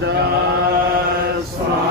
सा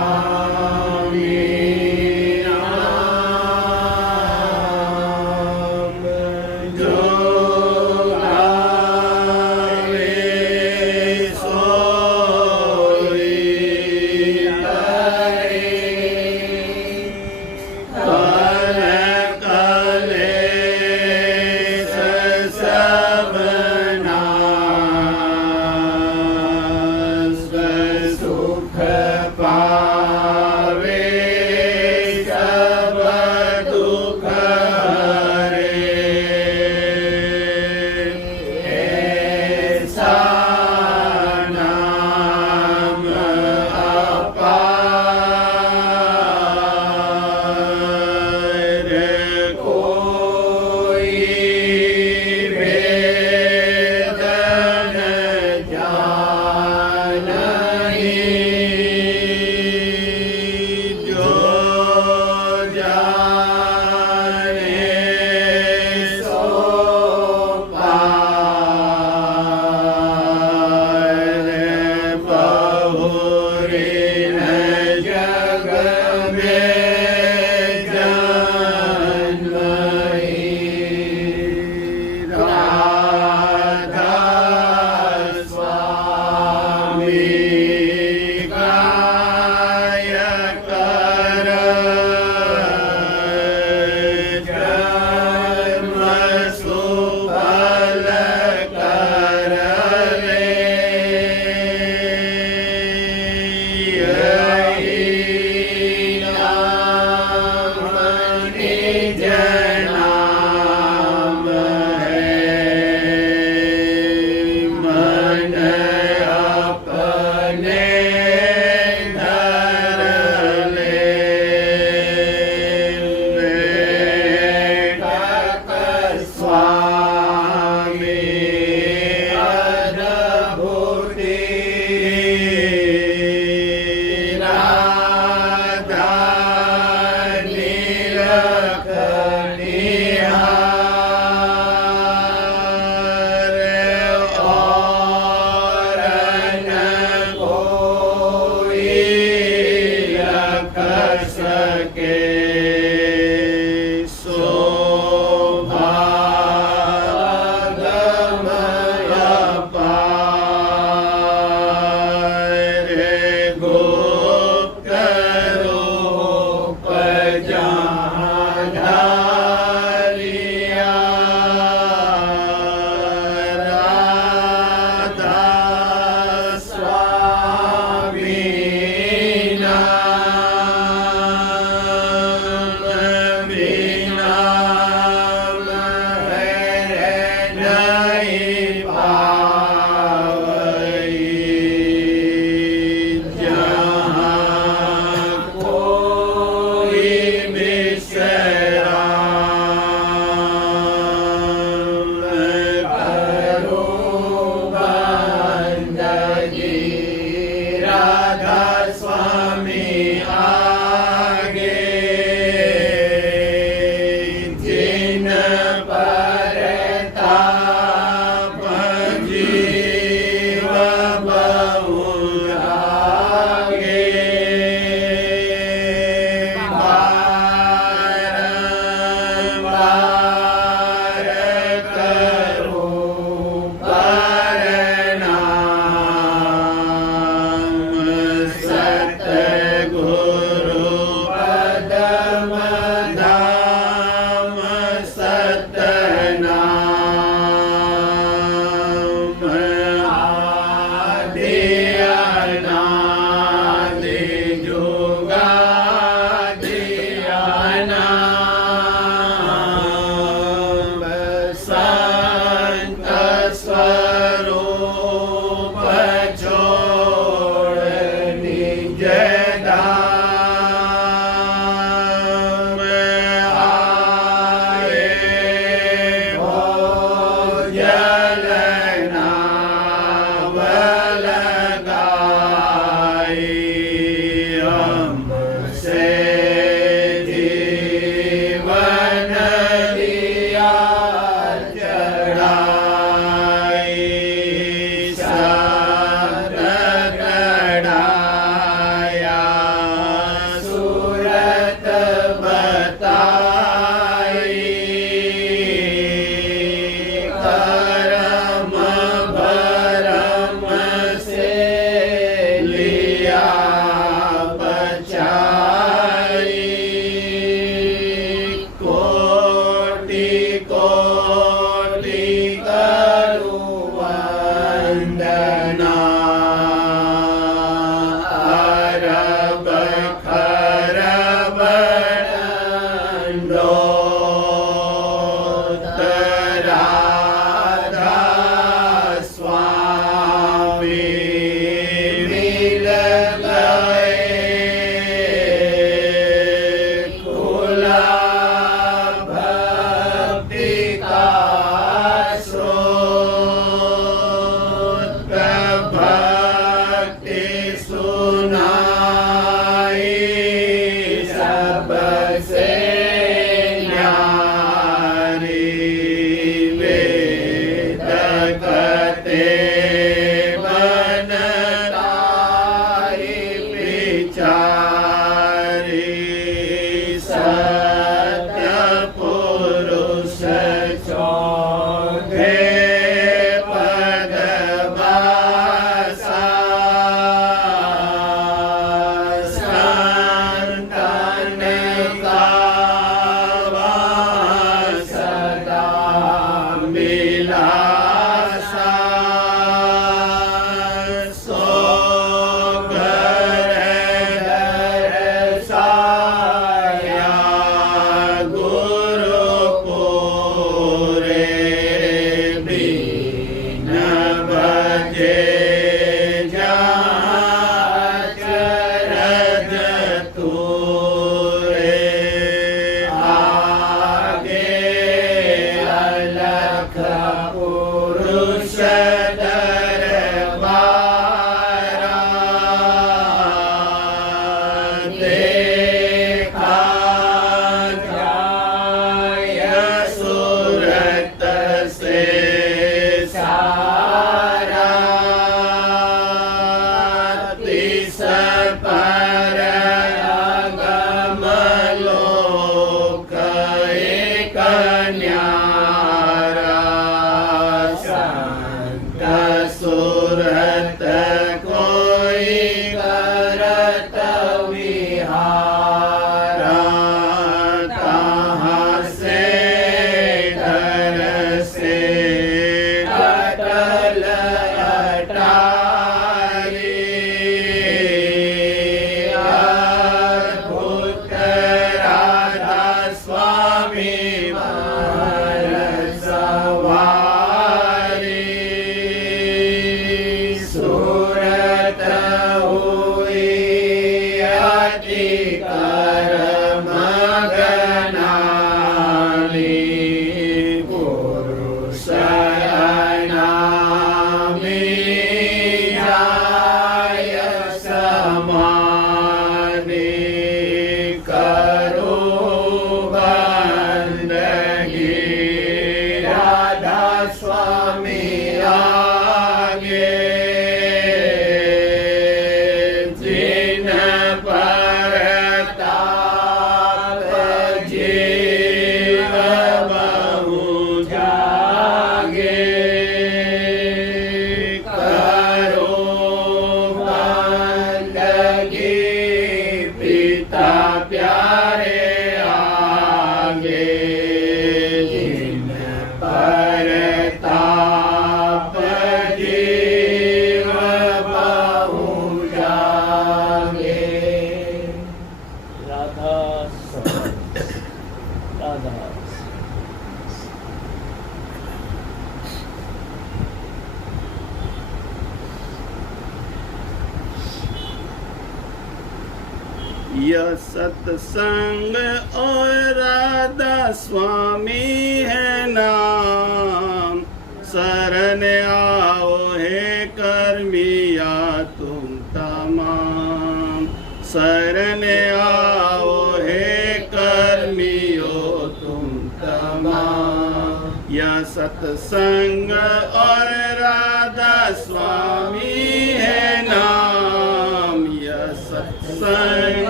यह सत्संग और राधा स्वामी है नाम। शरण आओ हे कर्मिया तुम तमाम। शरण आओ हे कर्मियो तुम तमाम। यह सत्संग और राधा स्वामी है नाम। यह सत्संग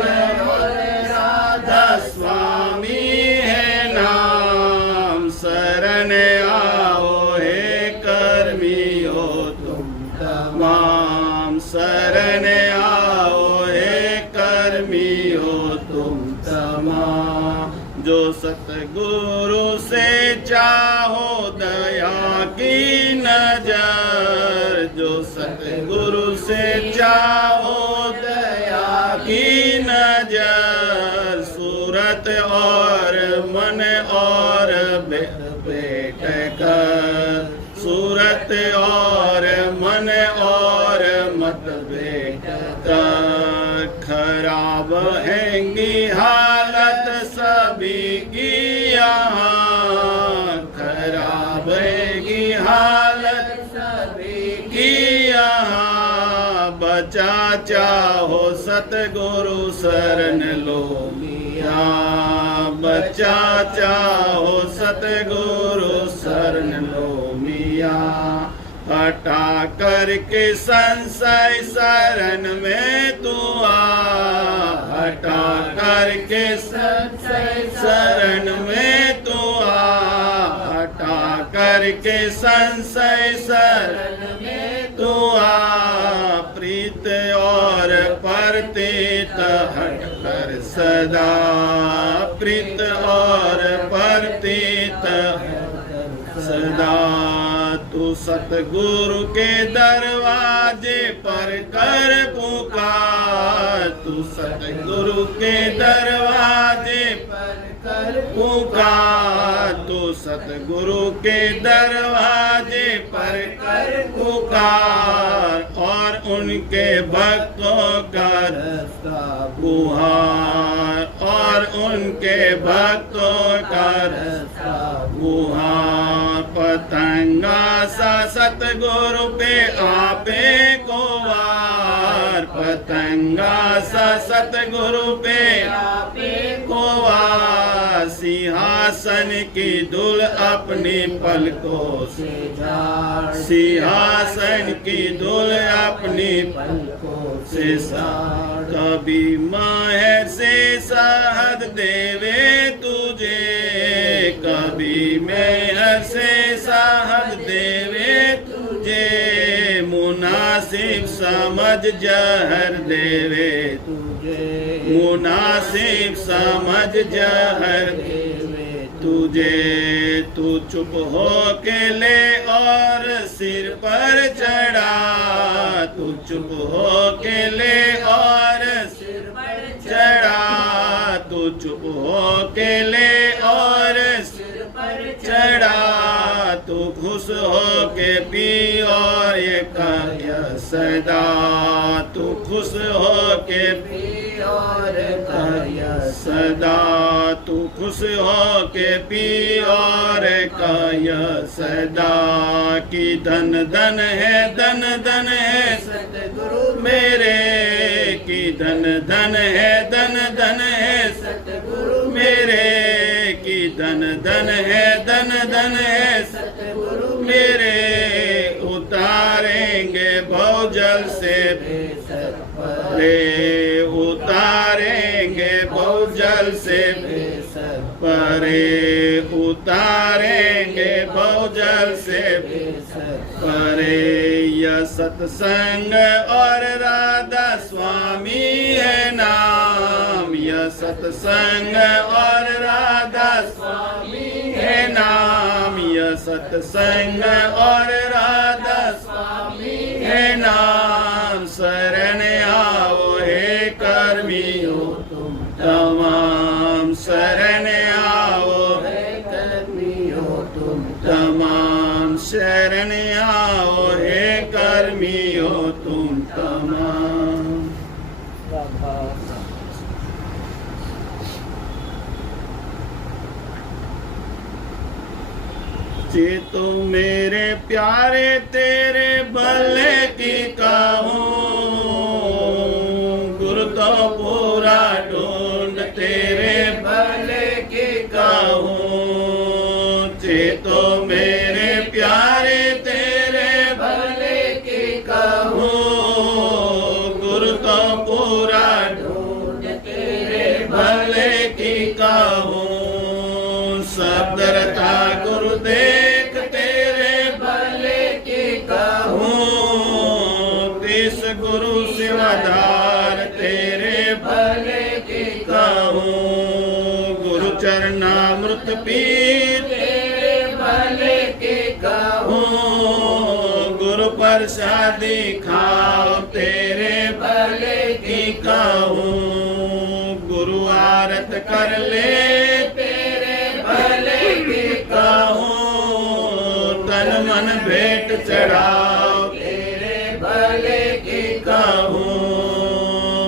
और राधा स्वामी है नाम। शरण आओ हे कर्मियो तुम तमाम। शरण आओ हे कर्मियो तुम तमाम। जो सतगुरु से चाहो दया की नजर। जो सतगुरु से चाहो दया की नजर। सूरत और मन और बैठ कर। सूरत और मन और मत बैठ कर। खराब हैंगी हालत सभी की यहाँ। खराब हैंगी हालत सभी की यहाँ। बचा चाहो सतगुरु शरण लो मिया। बचा चाहो सतगुरु शरण लो मिया। हटा करके संशय शरण में तू आ। हटा करके संशय शरण में तू आ। हटा करके संशय शरण में तू आ। प्रीत और परतीत हट कर सदा। प्रीत और परतीत सदा। तू सतगुरु के दरवाजे पर कर पुकार। तू सतगुरु के दरवाजे पर कर पुकार। तू सतगुरु के दरवाजे पर कर पुकार। और उनके भक्तों का रास्ता गुहार। और उनके भक्तों का रास्ता गुहार। पतंगा सा सतगुरु पे आपे को वार। पतंगा सा सतगुरु पे आपे को वार। सिंहासन की धूल अपनी पलकों से झाड़। सिंहासन की धूल अपनी पलकों से झाड़। कभी महर से शहद देवे तुझे। कभी महर से शहद देवे तुझे। मुनासिब समझ जहर देवे तुझे। मुनासिब समझ जहर देवे तुझे। तू चुप हो के ले और सिर पर चढ़ा। तू चुप हो के ले और सिर पर चढ़ा। तू चुप हो के ले और सिर पर चढ़ा। तू खुश हो के पी और ये कार्य सदा। तू खुश हो के पी और कार्य सदा। तू खुश हो के पी और कार्य सदा। की धन धन है सतगुरु मेरे। की धन धन है सतगुरु मेरे। की धन धन है सतगुरु मेरे। उतारेंगे भवजल से परे। उतारेंगे भवजल से परे। उतारेंगे भवजल से परे। यह सत्संग और राधा स्वामी है नाम। यह सत्संग और राधा स्वामी है नाम। यह सत्संग और राधा स्वामी है नाम। शरण आओ हे कर्मियो तुम तमाम। शरण आओ हे कर्मियो तुम तमाम। शरण आओ हे कर्मियो तुम तमाम। चेतो मेरे प्यारे तेरे भले की कहूँ, गुरु तो पूरा ढूंढ तेरे भले की कहूँ। चेतो मेरे प्यारे तेरे भले की कहूँ, गुरु तो पूरा ढूंढ तेरे भले की कहूँ। शब्द रता गुरु देख तेरे भले की कहूँ, तिस गुरु सेवादार तेरे भले की कहूँ। गुरु चरणामृत पी तेरे भले की कहूँ, गुरु प्रसादी खाओ तेरे भले की कहूँ। गुरु आरत कर ले तन मन भेंट चढ़ाओ तेरे भले की कहूँ।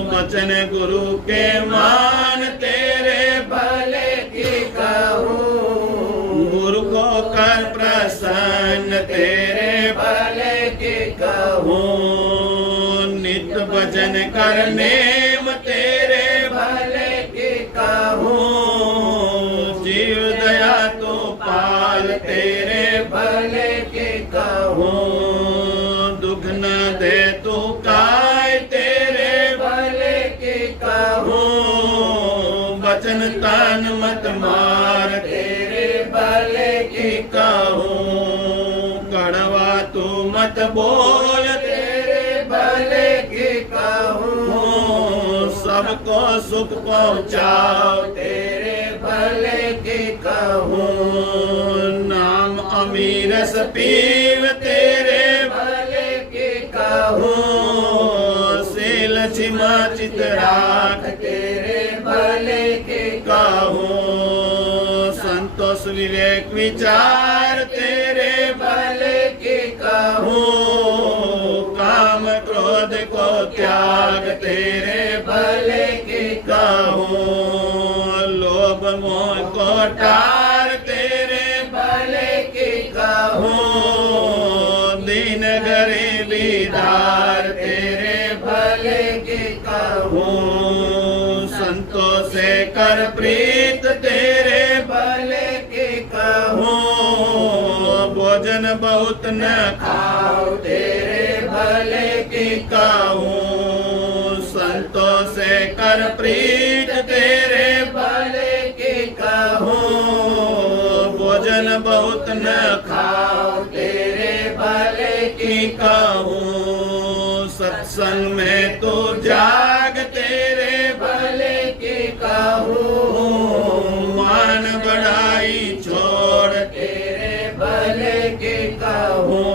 वचन गुरु के मान तेरे भले की कहूँ, गुरु को कर प्रसन्न तेरे भले की कहूँ। नित्य भजन करने तेरे भले की कहूँ, जीव दया तो पाल तेरे भले की कहूँ। दुख न दे तू काय तेरे भले की कहूँ, वचन तान मत मार तेरे भले की कहूँ। कड़वा तू मत बोल तेरे भले की कहूँ, सबको सुख पहुँचाओ तेरे भले की कहूँ। नाम अमीरस पीव तेरे भले की कहूँ, शील छिमा चित राख तेरे भले की कहूँ। संतोष विवेक विचार तेरे भले की कहूँ, काम क्रोध को त्याग तेरे भले की कहूँ। लोभ मोह को टार तेरे भले की कहूँ, दीन गरीबी धार तेरे भले की कहूँ। संतों से कर प्रीत तेरे भले की कहूँ, भोजन बहुत न खाओ तेरे भले की कहूँ। संतों से कर प्रीत तेरे भले की कहूँ, भोजन बहुत न खाओ तेरे भले की कहूँ। सत्संग में तू जाग तेरे भले की कहूँ, मान बढ़ाई छोड़ तेरे भले की कहूँ।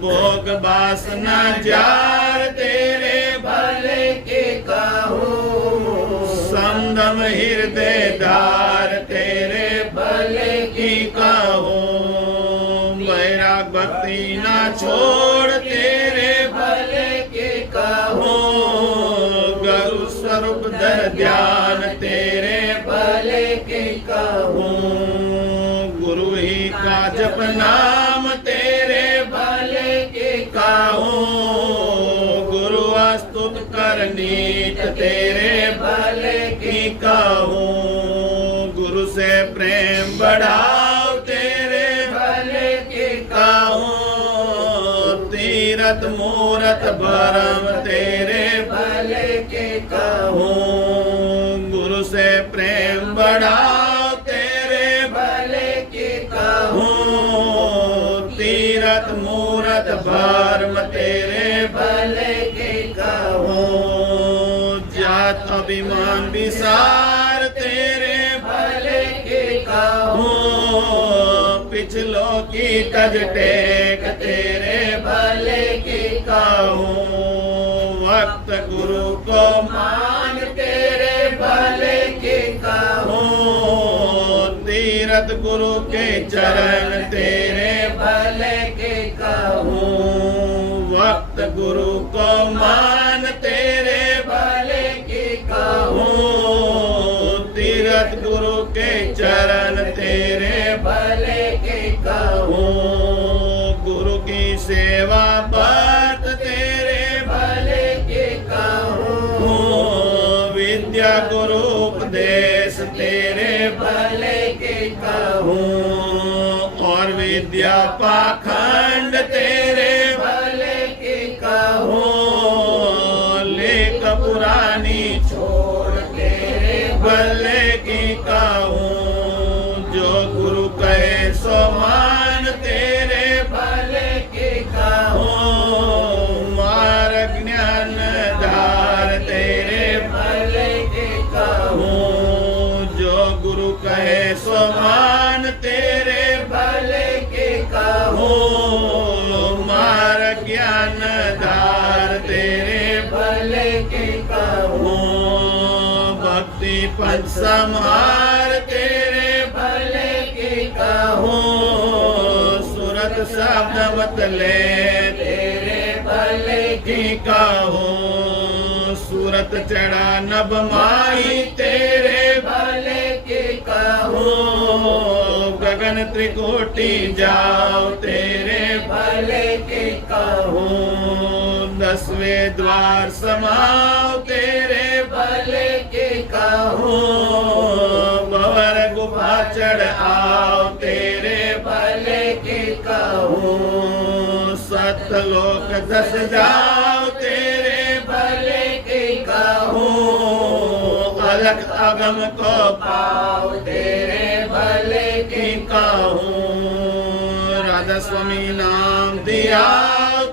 भोग वासना जार तेरे भले की कहूँ, संगम हृदय दार तेरे भले की कहूँ। वैराग भक्ति ना छोड़ तेरे भले की कहूँ, गुरु स्वरूप धर ध्यान तेरे भले की कहूँ। गुरु ही का जप नाम तेरे भले की कहूँ, गुरु स्तुत कर नीत तेरे भले की कहूँ। गुरु से प्रेम बढ़ाओ तेरे भले की कहूँ, तीरथ मूरत भरम तेरे भले की कहूँ। गुरु से प्रेम बढ़ाओ तेरे भले की कहूँ, तीरथ मूरत भरम तेरे भले की कहूँ। जात अभिमान विसार तेरे भले की कहूँ, पिछलों की तज टेक तेरे भले की कहूँ। वक्त गुरु को मान तेरे भले की कहूँ, तीरथ गुरु के चरण तेरे भले की कहूँ। वक्त गुरु को मान तेरे भले की कहूँ, तीरथ गुरु के चरण तेरे भले की कहूँ। विद्या पाखंड तेरे भले की कहूँ, लेख पुरानी छोड़ तेरे भले की कहूँ। जो गुरु कहे सो मान तेरे भले की कहूँ, मार्ग ज्ञान धार तेरे भले की कहूँ। जो गुरु कहे सो मान तेरे भले की कहूँ, मार्ग ज्ञान धार तेरे भले की कहूँ। भक्ति पंच संहार तेरे भले की कहूँ, सूरत शब्द मत ले तेरे भले की कहूँ। सूरत चढ़ा नभ माही तेरे भले की कहूँ, गगन त्रिकोटि जाओ तेरे भले की कहूँ। 10वें द्वार समाओ तेरे भले की कहूँ, भंवर गुफा चढ़ आओ तेरे भले की कहूँ। सतलोक 10 जाओ तेरे भले की कहूँ, अलग अगम को पाओ तेरे भले की कहूँ। राधा स्वामी नाम दिया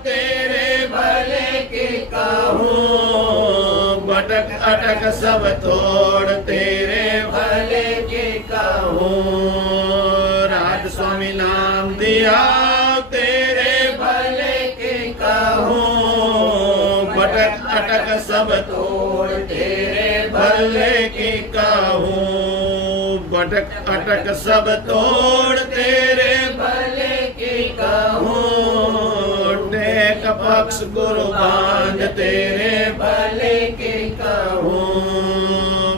तेरे भले की कहूँ, भटक अटक सब तोड़ तेरे भले की कहूँ। राधा स्वामी नाम दिया तेरे भले की कहूँ, भटक अटक सब तोड़ तेरे भले की कहूँ। भटक अटक सब तोड़ तेरे भले की कहूँ, टेक पक्ष गुरु बांध तेरे भले की कहूँ।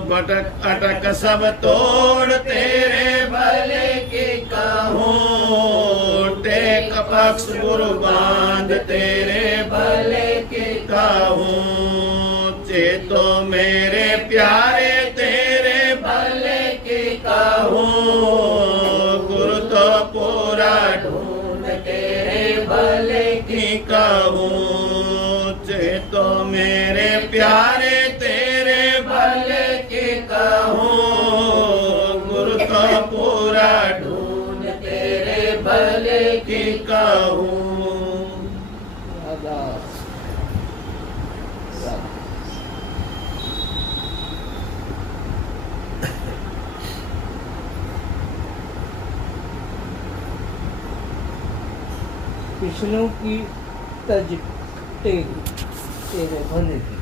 भटक अटक सब तोड़ तेरे भले की कहूँ, टेक पक्ष गुरु बांध तेरे भले की कहूँ। चेतो मेरे प्यारे तेरे भले की कहूँ, गुरु तो पूरा ढूंढ तेरे भले की कहूँ। चेतो मेरे प्यारे तेरे भले की कहूँ, गुरु तो पूरा ढूंढ तेरे भले की कहूँ। पिछलों की तज टेक तेरे भले की।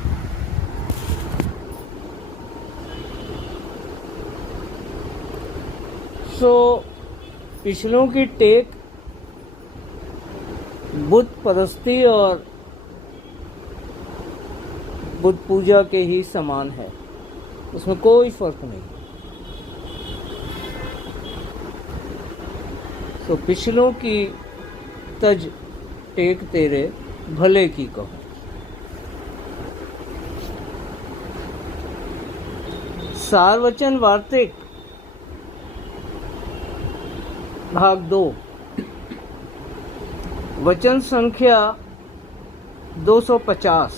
पिछलों की टेक बुत परस्ती और बुत पूजा के ही समान है, उसमें कोई फर्क नहीं। पिछलों की तज टेक तेरे भले की कहो। सारवचन वार्तिक भाग 2, वचन संख्या 250।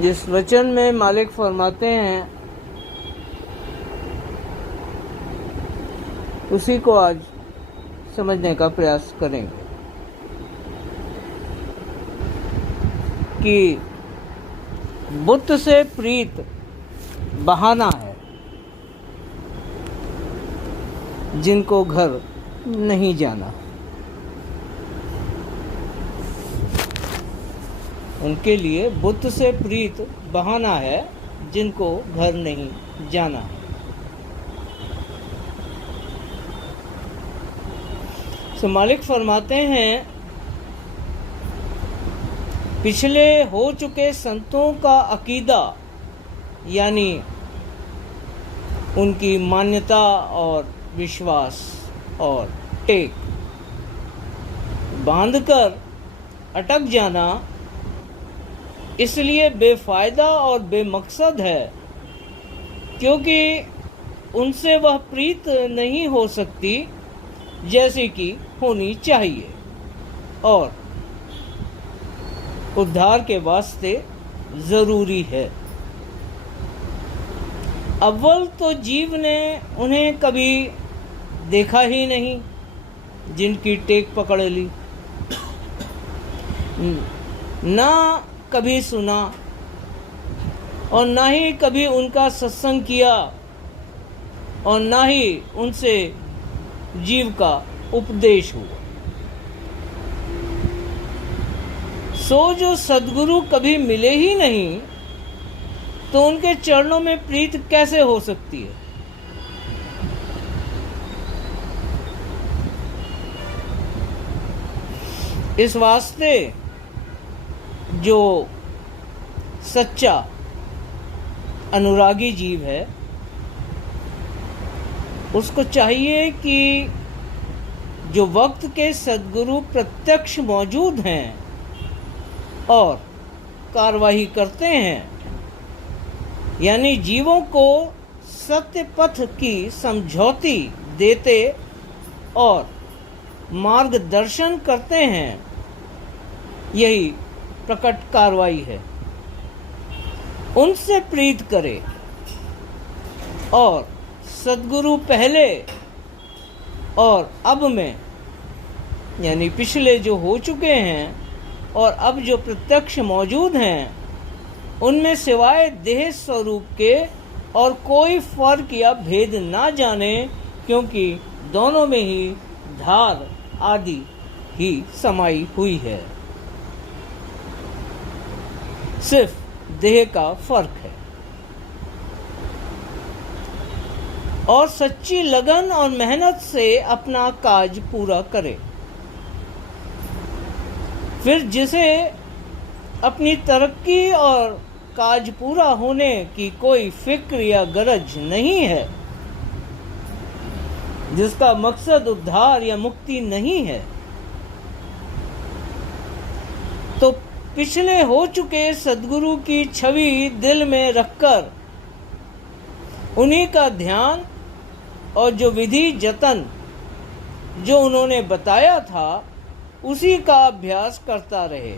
जिस वचन में मालिक फरमाते हैं उसी को आज समझने का प्रयास करेंगे कि बुत से प्रीत बहाना है जिनको घर नहीं जाना, उनके लिए बुत से प्रीत बहाना है जिनको घर नहीं जाना है। तो मालिक फरमाते हैं पिछले हो चुके संतों का अकीदा यानी उनकी मान्यता और विश्वास और टेक बांधकर अटक जाना इसलिए बेफायदा और बेमकसद है क्योंकि उनसे वह प्रीत नहीं हो सकती जैसे कि होनी चाहिए और उद्धार के वास्ते जरूरी है। अव्वल तो जीव ने उन्हें कभी देखा ही नहीं जिनकी टेक पकड़ ली, ना कभी सुना और ना ही कभी उनका सत्संग किया और ना ही उनसे जीव का उपदेश हुआ। सो जो सद्गुरु कभी मिले ही नहीं तो उनके चरणों में प्रीत कैसे हो सकती है? इस वास्ते जो सच्चा अनुरागी जीव है उसको चाहिए कि जो वक्त के सद्गुरु प्रत्यक्ष मौजूद हैं और कार्यवाही करते हैं, यानी जीवों को सत्य पथ की समझौती देते और मार्गदर्शन करते हैं, यही प्रकट कार्रवाई है। उनसे प्रीत करे और सद्गुरु पहले और अब में, यानी पिछले जो हो चुके हैं और अब जो प्रत्यक्ष मौजूद हैं, उनमें सिवाय देह स्वरूप के और कोई फर्क या भेद ना जाने, क्योंकि दोनों में ही धार आदि ही समाई हुई है। सिर्फ देह का फर्क है। और सच्ची लगन और मेहनत से अपना काज पूरा करे। फिर जिसे अपनी तरक्की और काज पूरा होने की कोई फिक्र या गरज नहीं है, जिसका मकसद उद्धार या मुक्ति नहीं है, तो पिछले हो चुके सद्गुरु की छवि दिल में रखकर उन्हीं का ध्यान और जो विधि जतन जो उन्होंने बताया था उसी का अभ्यास करता रहे,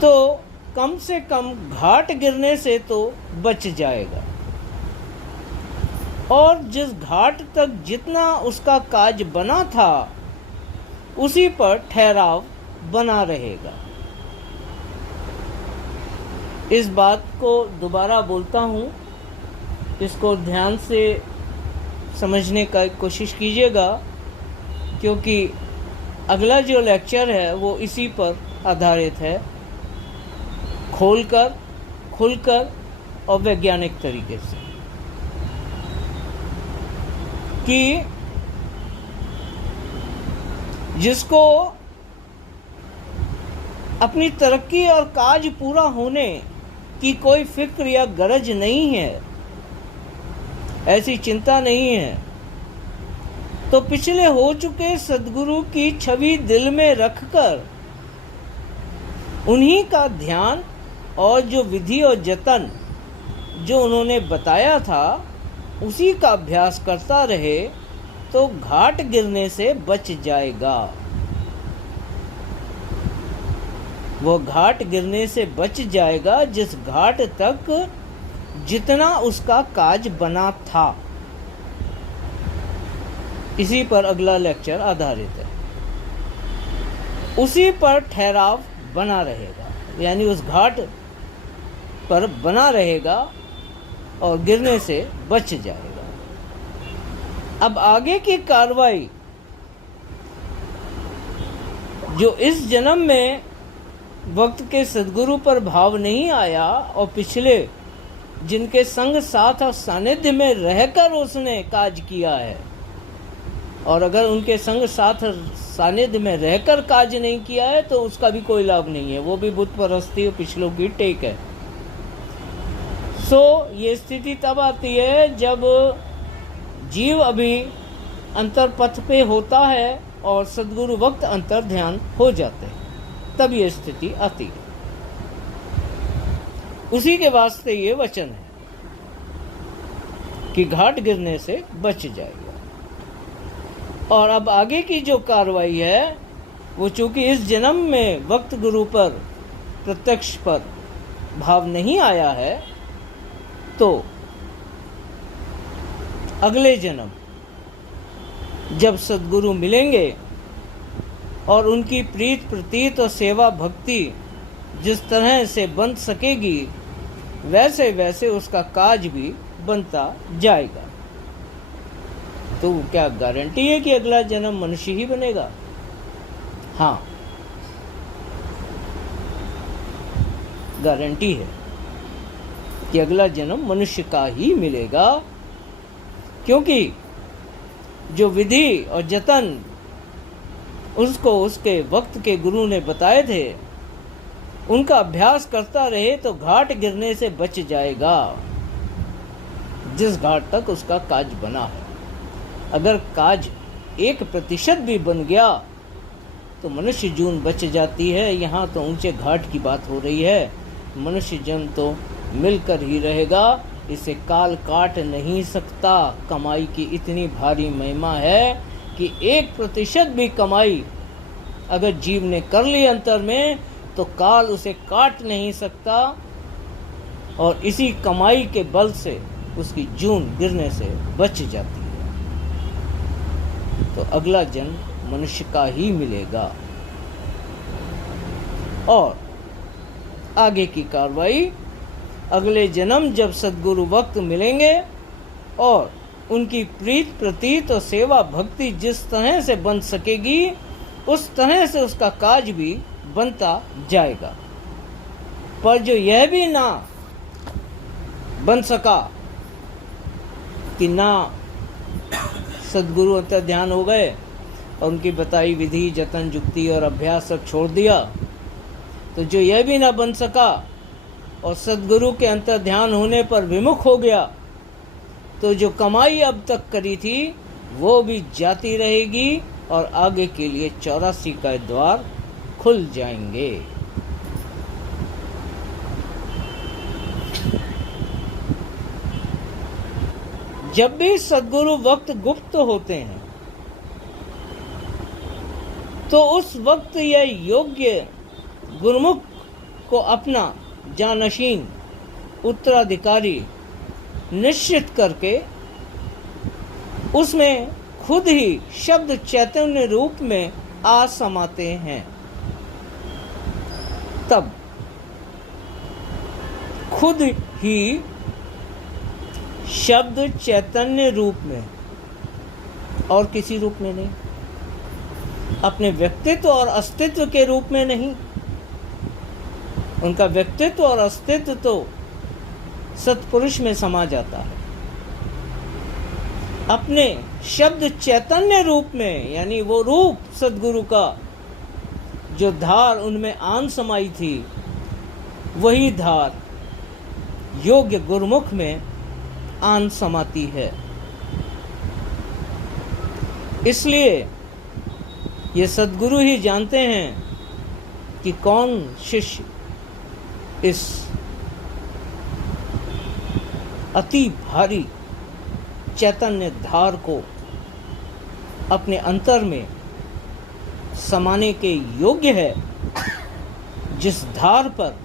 तो कम से कम घाट गिरने से तो बच जाएगा। और जिस घाट तक जितना उसका काज बना था उसी पर ठहराव बना रहेगा। इस बात को दोबारा बोलता हूँ, इसको ध्यान से समझने का कोशिश कीजिएगा, क्योंकि अगला जो लेक्चर है वो इसी पर आधारित है, खोलकर, खुलकर और वैज्ञानिक तरीके से, कि जिसको अपनी तरक्की और काज पूरा होने की कोई फिक्र या गरज नहीं है, ऐसी चिंता नहीं है, तो पिछले हो चुके सद्गुरु की छवि दिल में रखकर उन्हीं का ध्यान और जो विधि और जतन जो उन्होंने बताया था उसी का अभ्यास करता रहे, तो घाट गिरने से बच जाएगा। वो घाट गिरने से बच जाएगा जिस घाट तक जितना उसका काज बना था। इसी पर अगला लेक्चर आधारित है। उसी पर ठहराव बना रहेगा, यानी उस घाट पर बना रहेगा और गिरने से बच जाएगा। अब आगे की कार्रवाई जो इस जन्म में वक्त के सद्गुरु पर भाव नहीं आया और पिछले जिनके संग साथ और सानिध्य में रहकर उसने काज किया है, और अगर उनके संग साथ सानिध्य में रहकर काज नहीं किया है तो उसका भी कोई लाभ नहीं है, वो भी बुत परस्ती और पिछलों की टेक है। ये स्थिति तब आती है जब जीव अभी अंतर पथ पे होता है और सद्गुरु वक्त अंतर ध्यान हो जाते हैं, तब ये स्थिति आती है। उसी के वास्ते ये वचन है कि घाट गिरने से बच जाएगा। और अब आगे की जो कार्रवाई है वो चूंकि इस जन्म में वक्त गुरु पर प्रत्यक्ष पर भाव नहीं आया है, तो अगले जन्म जब सद्गुरु मिलेंगे और उनकी प्रीत प्रतीत और सेवा भक्ति जिस तरह से बन सकेगी, वैसे वैसे उसका काज भी बनता जाएगा। तो क्या गारंटी है कि अगला जन्म मनुष्य ही बनेगा? हाँ, गारंटी है कि अगला जन्म मनुष्य का ही मिलेगा, क्योंकि जो विधि और जतन उसको उसके वक्त के गुरु ने बताए थे, उनका अभ्यास करता रहे तो घाट गिरने से बच जाएगा, जिस घाट तक उसका काज बना है। अगर काज 1% भी बन गया तो मनुष्य जून बच जाती है। यहाँ तो ऊंचे घाट की बात हो रही है। मनुष्य जन्म तो मिलकर ही रहेगा, इसे काल काट नहीं सकता। कमाई की इतनी भारी महिमा है कि 1% भी कमाई अगर जीव ने कर ली अंतर में, तो काल उसे काट नहीं सकता, और इसी कमाई के बल से उसकी जून गिरने से बच जाती है। तो अगला जन्म मनुष्य का ही मिलेगा। और आगे की कार्रवाई, अगले जन्म जब सद्गुरु वक्त मिलेंगे और उनकी प्रीत प्रतीत और सेवा भक्ति जिस तरह से बन सकेगी, उस तरह से उसका काज भी बनता जाएगा। पर जो यह भी ना बन सका कि ना सद्गुरु अंतर ध्यान हो गए और उनकी बताई विधि जतन जुक्ति और अभ्यास सब छोड़ दिया, तो जो यह भी ना बन सका और सद्गुरु के अंतर ध्यान होने पर विमुख हो गया, तो जो कमाई अब तक करी थी वो भी जाती रहेगी और आगे के लिए 84 का द्वार खुल जाएंगे। जब भी सद्गुरु वक्त गुप्त होते हैं तो उस वक्त यह योग्य गुरुमुख को अपना जानशीन उत्तराधिकारी निश्चित करके उसमें खुद ही शब्द चैतन्य रूप में आ समाते हैं। तब खुद ही शब्द चैतन्य रूप में, और किसी रूप में नहीं, अपने व्यक्तित्व और अस्तित्व के रूप में नहीं। उनका व्यक्तित्व और अस्तित्व तो सत्पुरुष में समा जाता है। अपने शब्द चैतन्य रूप में, यानी वो रूप सद्गुरु का जो धार उनमें आन समाई थी, वही धार योग्य गुरुमुख में आन समाती है। इसलिए ये सद्गुरु ही जानते हैं कि कौन शिष्य इस अति भारी चैतन्य धार को अपने अंतर में समाने के योग्य है, जिस धार पर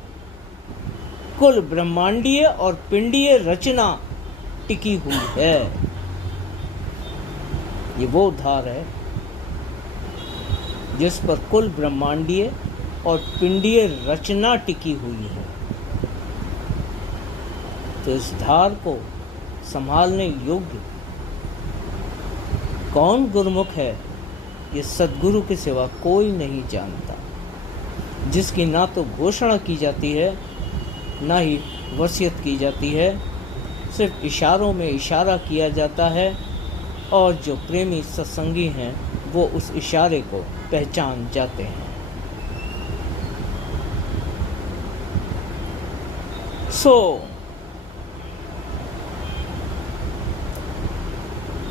कुल ब्रह्मांडीय और पिंडीय रचना टिकी हुई है। ये वो धार है जिस पर कुल ब्रह्मांडीय और पिंडीय रचना टिकी हुई है। तो इस धार को संभालने योग्य कौन गुरुमुख है, ये सद्गुरु के सिवा कोई नहीं जानता, जिसकी ना तो घोषणा की जाती है ना ही वसीयत की जाती है। सिर्फ इशारों में इशारा किया जाता है, और जो प्रेमी सत्संगी हैं वो उस इशारे को पहचान जाते हैं।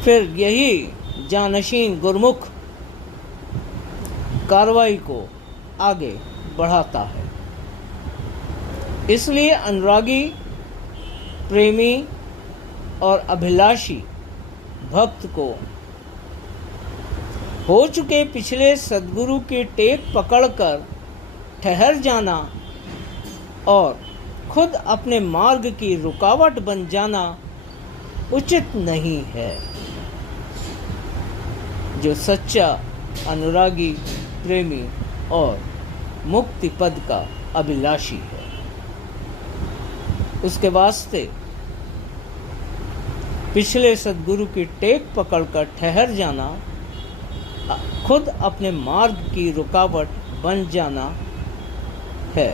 फिर यही जानशीन गुरुमुख कार्रवाई को आगे बढ़ाता है। इसलिए अनुरागी प्रेमी और अभिलाषी भक्त को हो चुके पिछले सद्गुरु की टेक पकड़कर ठहर जाना और खुद अपने मार्ग की रुकावट बन जाना उचित नहीं है। जो सच्चा अनुरागी, प्रेमी और मुक्ति पद का अभिलाषी है, उसके वास्ते पिछले सद्गुरु की टेक पकड़कर ठहर जाना खुद अपने मार्ग की रुकावट बन जाना है।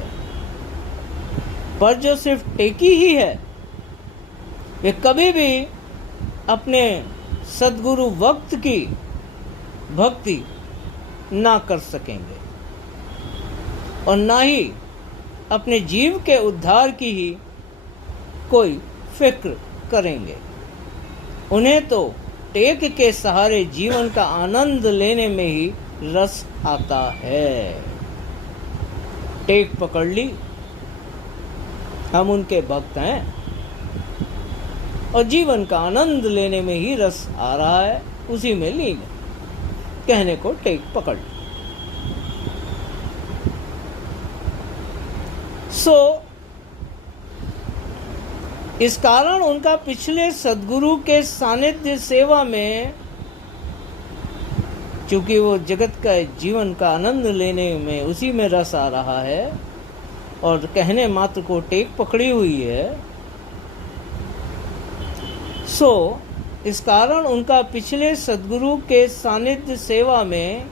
पर जो सिर्फ टेकी ही है, वे कभी भी अपने सद्गुरु वक्त की भक्ति ना कर सकेंगे और ना ही अपने जीव के उद्धार की ही कोई फिक्र करेंगे। उन्हें तो टेक के सहारे जीवन का आनंद लेने में ही रस आता है। टेक पकड़ ली, हम उनके भक्त हैं और जीवन का आनंद लेने में ही रस आ रहा है, उसी में लीन है। कहने को टेक पकड़ ली। इस कारण उनका पिछले सद्गुरु के सानिध्य सेवा में, चूंकि वो जगत का जीवन का आनंद लेने में उसी में रस आ रहा है और कहने मात्र को टेक पकड़ी हुई है, इस कारण उनका पिछले सद्गुरु के सानिध्य सेवा में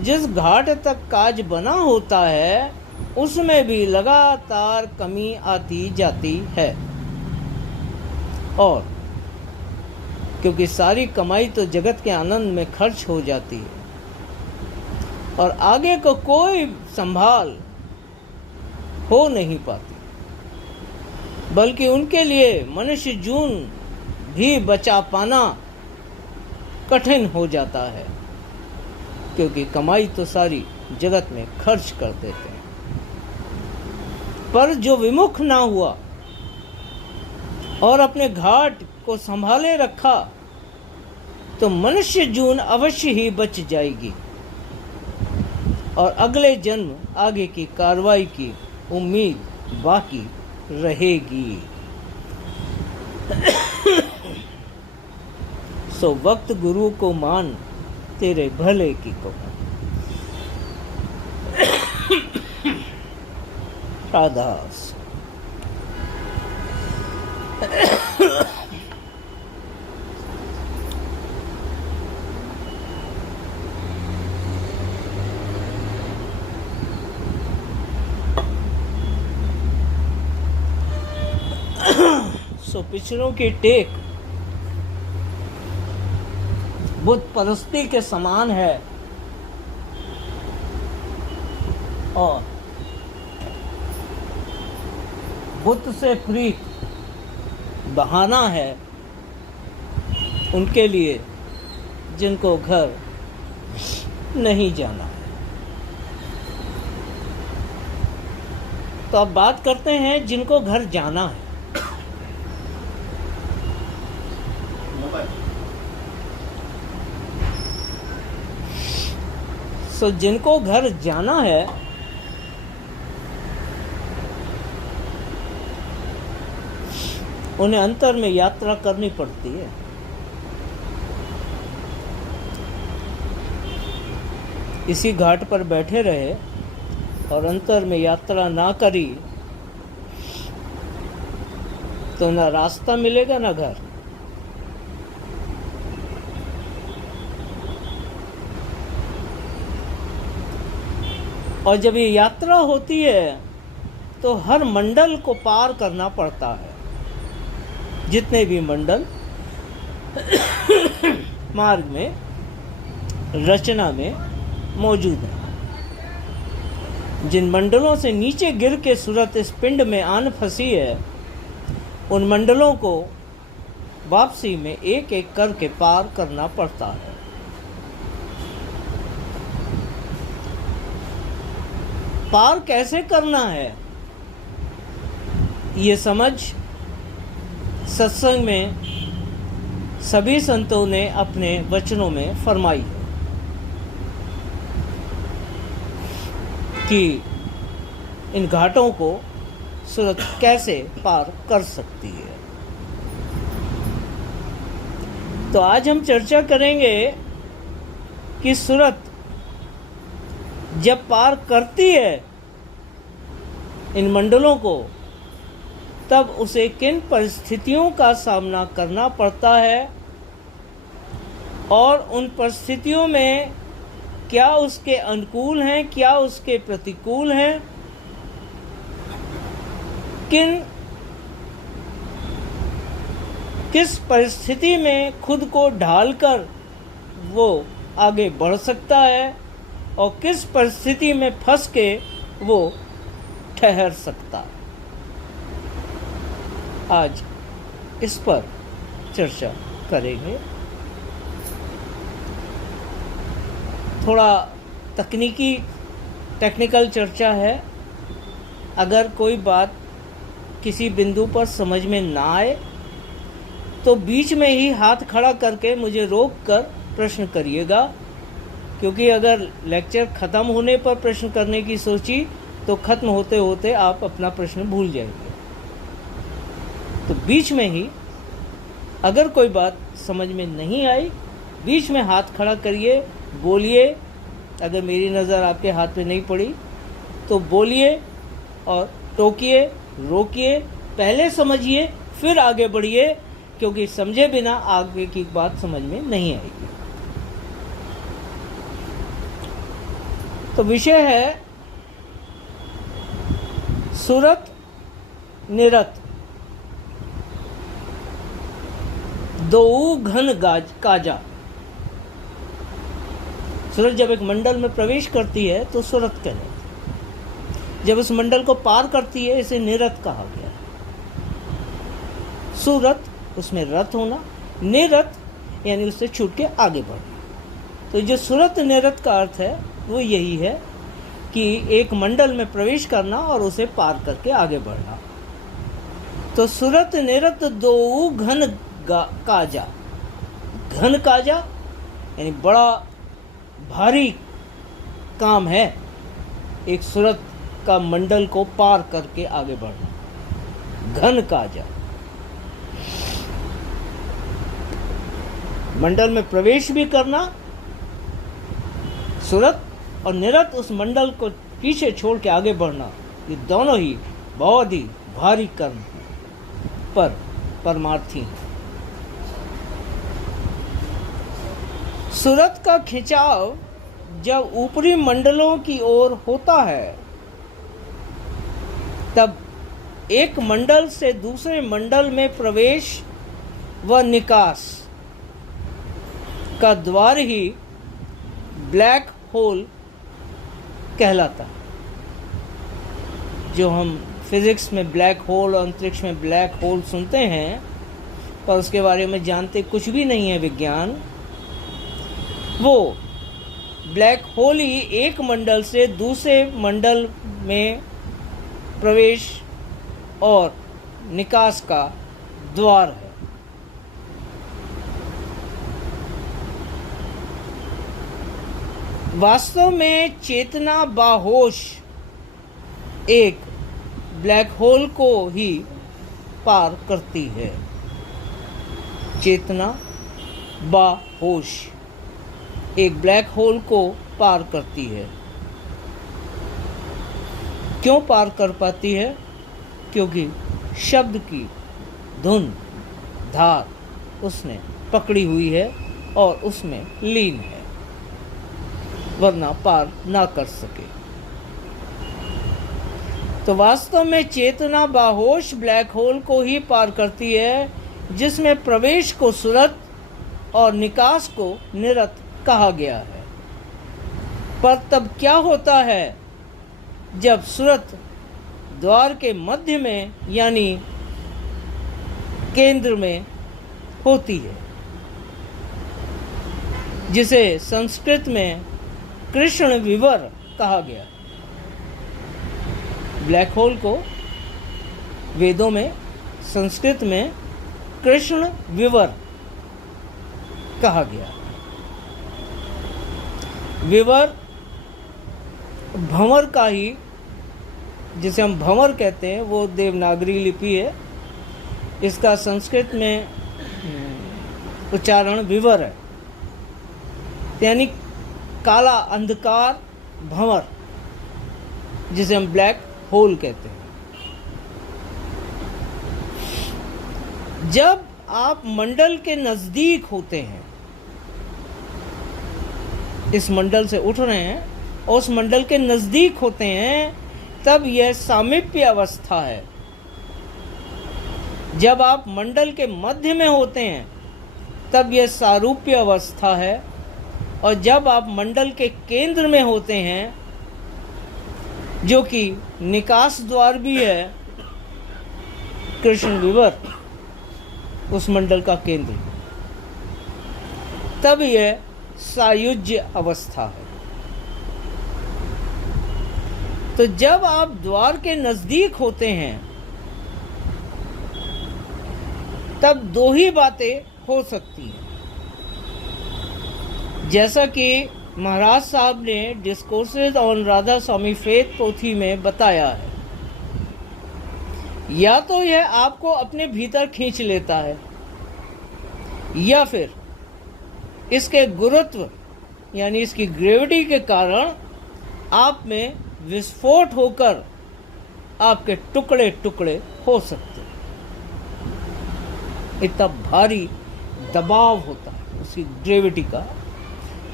जिस घाट तक काज बना होता है, उसमें भी लगातार कमी आती जाती है। और क्योंकि सारी कमाई तो जगत के आनंद में खर्च हो जाती है और आगे को कोई संभाल हो नहीं पाती, बल्कि उनके लिए मनुष्य जून भी बचा पाना कठिन हो जाता है, क्योंकि कमाई तो सारी जगत में खर्च कर देते हैं। पर जो विमुख ना हुआ और अपने घाट को संभाले रखा, तो मनुष्य जून अवश्य ही बच जाएगी और अगले जन्म आगे की कार्रवाई की उम्मीद बाकी रहेगी। वक्त गुरु को मान, तेरे भले की को राधास। पिछड़ों की टेक बुत परस्ती के समान है और बुत से प्रीत बहाना है उनके लिए जिनको घर नहीं जाना है। तो अब बात करते हैं जिनको घर जाना है। जिनको घर जाना है, उन्हें अंतर में यात्रा करनी पड़ती है। इसी घाट पर बैठे रहे और अंतर में यात्रा ना करी तो ना रास्ता मिलेगा ना घर। और जब ये यात्रा होती है तो हर मंडल को पार करना पड़ता है। जितने भी मंडल मार्ग में, रचना में मौजूद है, जिन मंडलों से नीचे गिर के सूरत इस पिंड में आन फंसी है, उन मंडलों को वापसी में एक एक करके पार करना पड़ता है। पार कैसे करना है, ये समझ सत्संग में सभी संतों ने अपने वचनों में फरमाई है कि इन घाटों को सूरत कैसे पार कर सकती है। तो आज हम चर्चा करेंगे कि सूरत जब पार करती है इन मंडलों को, तब उसे किन परिस्थितियों का सामना करना पड़ता है और उन परिस्थितियों में क्या उसके अनुकूल हैं, क्या उसके प्रतिकूल हैं, किस परिस्थिति में खुद को ढालकर वो आगे बढ़ सकता है और किस परिस्थिति में फंस के वो ठहर सकता है। आज इस पर चर्चा करेंगे। थोड़ा टेक्निकल चर्चा है। अगर कोई बात किसी बिंदु पर समझ में ना आए तो बीच में ही हाथ खड़ा करके मुझे रोक कर प्रश्न करिएगा, क्योंकि अगर लेक्चर ख़त्म होने पर प्रश्न करने की सोची तो ख़त्म होते होते आप अपना प्रश्न भूल जाएंगे। तो बीच में ही अगर कोई बात समझ में नहीं आई, बीच में हाथ खड़ा करिए, बोलिए। अगर मेरी नज़र आपके हाथ पे नहीं पड़ी तो बोलिए और टोकिए, रोकिए, पहले समझिए फिर आगे बढ़िए, क्योंकि समझे बिना आगे की बात समझ में नहीं आएगी। तो विषय है सूरत निरत दो घन काजा। सूरत जब एक मंडल में प्रवेश करती है तो सूरत कहलाती है। जब उस मंडल को पार करती है इसे निरत कहा गया। सूरत उसमें रत होना, निरत यानी उससे छूट के आगे बढ़ना। तो जो सूरत निरत का अर्थ है वो यही है कि एक मंडल में प्रवेश करना और उसे पार करके आगे बढ़ना। तो सूरत निरत दो घन काजा। घन काजा यानी बड़ा भारी काम है एक सूरत का मंडल को पार करके आगे बढ़ना। घन काजा, मंडल में प्रवेश भी करना, सूरत, और निरत उस मंडल को पीछे छोड़ के आगे बढ़ना, ये दोनों ही बहुत ही भारी कर्म पर परमार्थी हैं। सूरत का खिंचाव जब ऊपरी मंडलों की ओर होता है तब एक मंडल से दूसरे मंडल में प्रवेश व निकास का द्वार ही ब्लैक होल कहलाता है। जो हम फिजिक्स में ब्लैक होल और अंतरिक्ष में ब्लैक होल सुनते हैं पर उसके बारे में जानते कुछ भी नहीं है विज्ञान, वो ब्लैक होल ही एक मंडल से दूसरे मंडल में प्रवेश और निकास का द्वार है। वास्तव में चेतना बाहोश एक ब्लैक होल को ही पार करती है। चेतना बाहोश एक ब्लैक होल को पार करती है। क्यों पार कर पाती है? क्योंकि शब्द की धुन धार उसने पकड़ी हुई है और उसमें लीन है, वरना पार ना कर सके। तो वास्तव में चेतना बाहोश ब्लैक होल को ही पार करती है, जिसमें प्रवेश को सूरत और निकास को निरत कहा गया है। पर तब क्या होता है जब सूरत द्वार के मध्य में यानी केंद्र में होती है, जिसे संस्कृत में कृष्ण विवर कहा गया। ब्लैक होल को वेदों में संस्कृत में कृष्ण विवर कहा गया। विवर भंवर का ही, जिसे हम भंवर कहते हैं, वो देवनागरी लिपि है। इसका संस्कृत में उच्चारण विवर है, यानी काला अंधकार भंवर, जिसे हम ब्लैक होल कहते हैं। जब आप मंडल के नजदीक होते हैं, इस मंडल से उठ रहे हैं और उस मंडल के नजदीक होते हैं, तब यह सामीप्य अवस्था है। जब आप मंडल के मध्य में होते हैं, तब यह सारूप्य अवस्था है। और जब आप मंडल के केंद्र में होते हैं, जो कि निकास द्वार भी है, कृष्ण विवर उस मंडल का केंद्र, तब यह सायुज्य अवस्था है। तो जब आप द्वार के नजदीक होते हैं, तब दो ही बातें हो सकती हैं। जैसा कि महाराज साहब ने discourses on Radha Swami faith पोथी में बताया है, या तो यह आपको अपने भीतर खींच लेता है, या फिर इसके गुरुत्व यानी इसकी ग्रेविटी के कारण आप में विस्फोट होकर आपके टुकड़े टुकड़े हो सकते हैं। इतना भारी दबाव होता है उसकी ग्रेविटी का,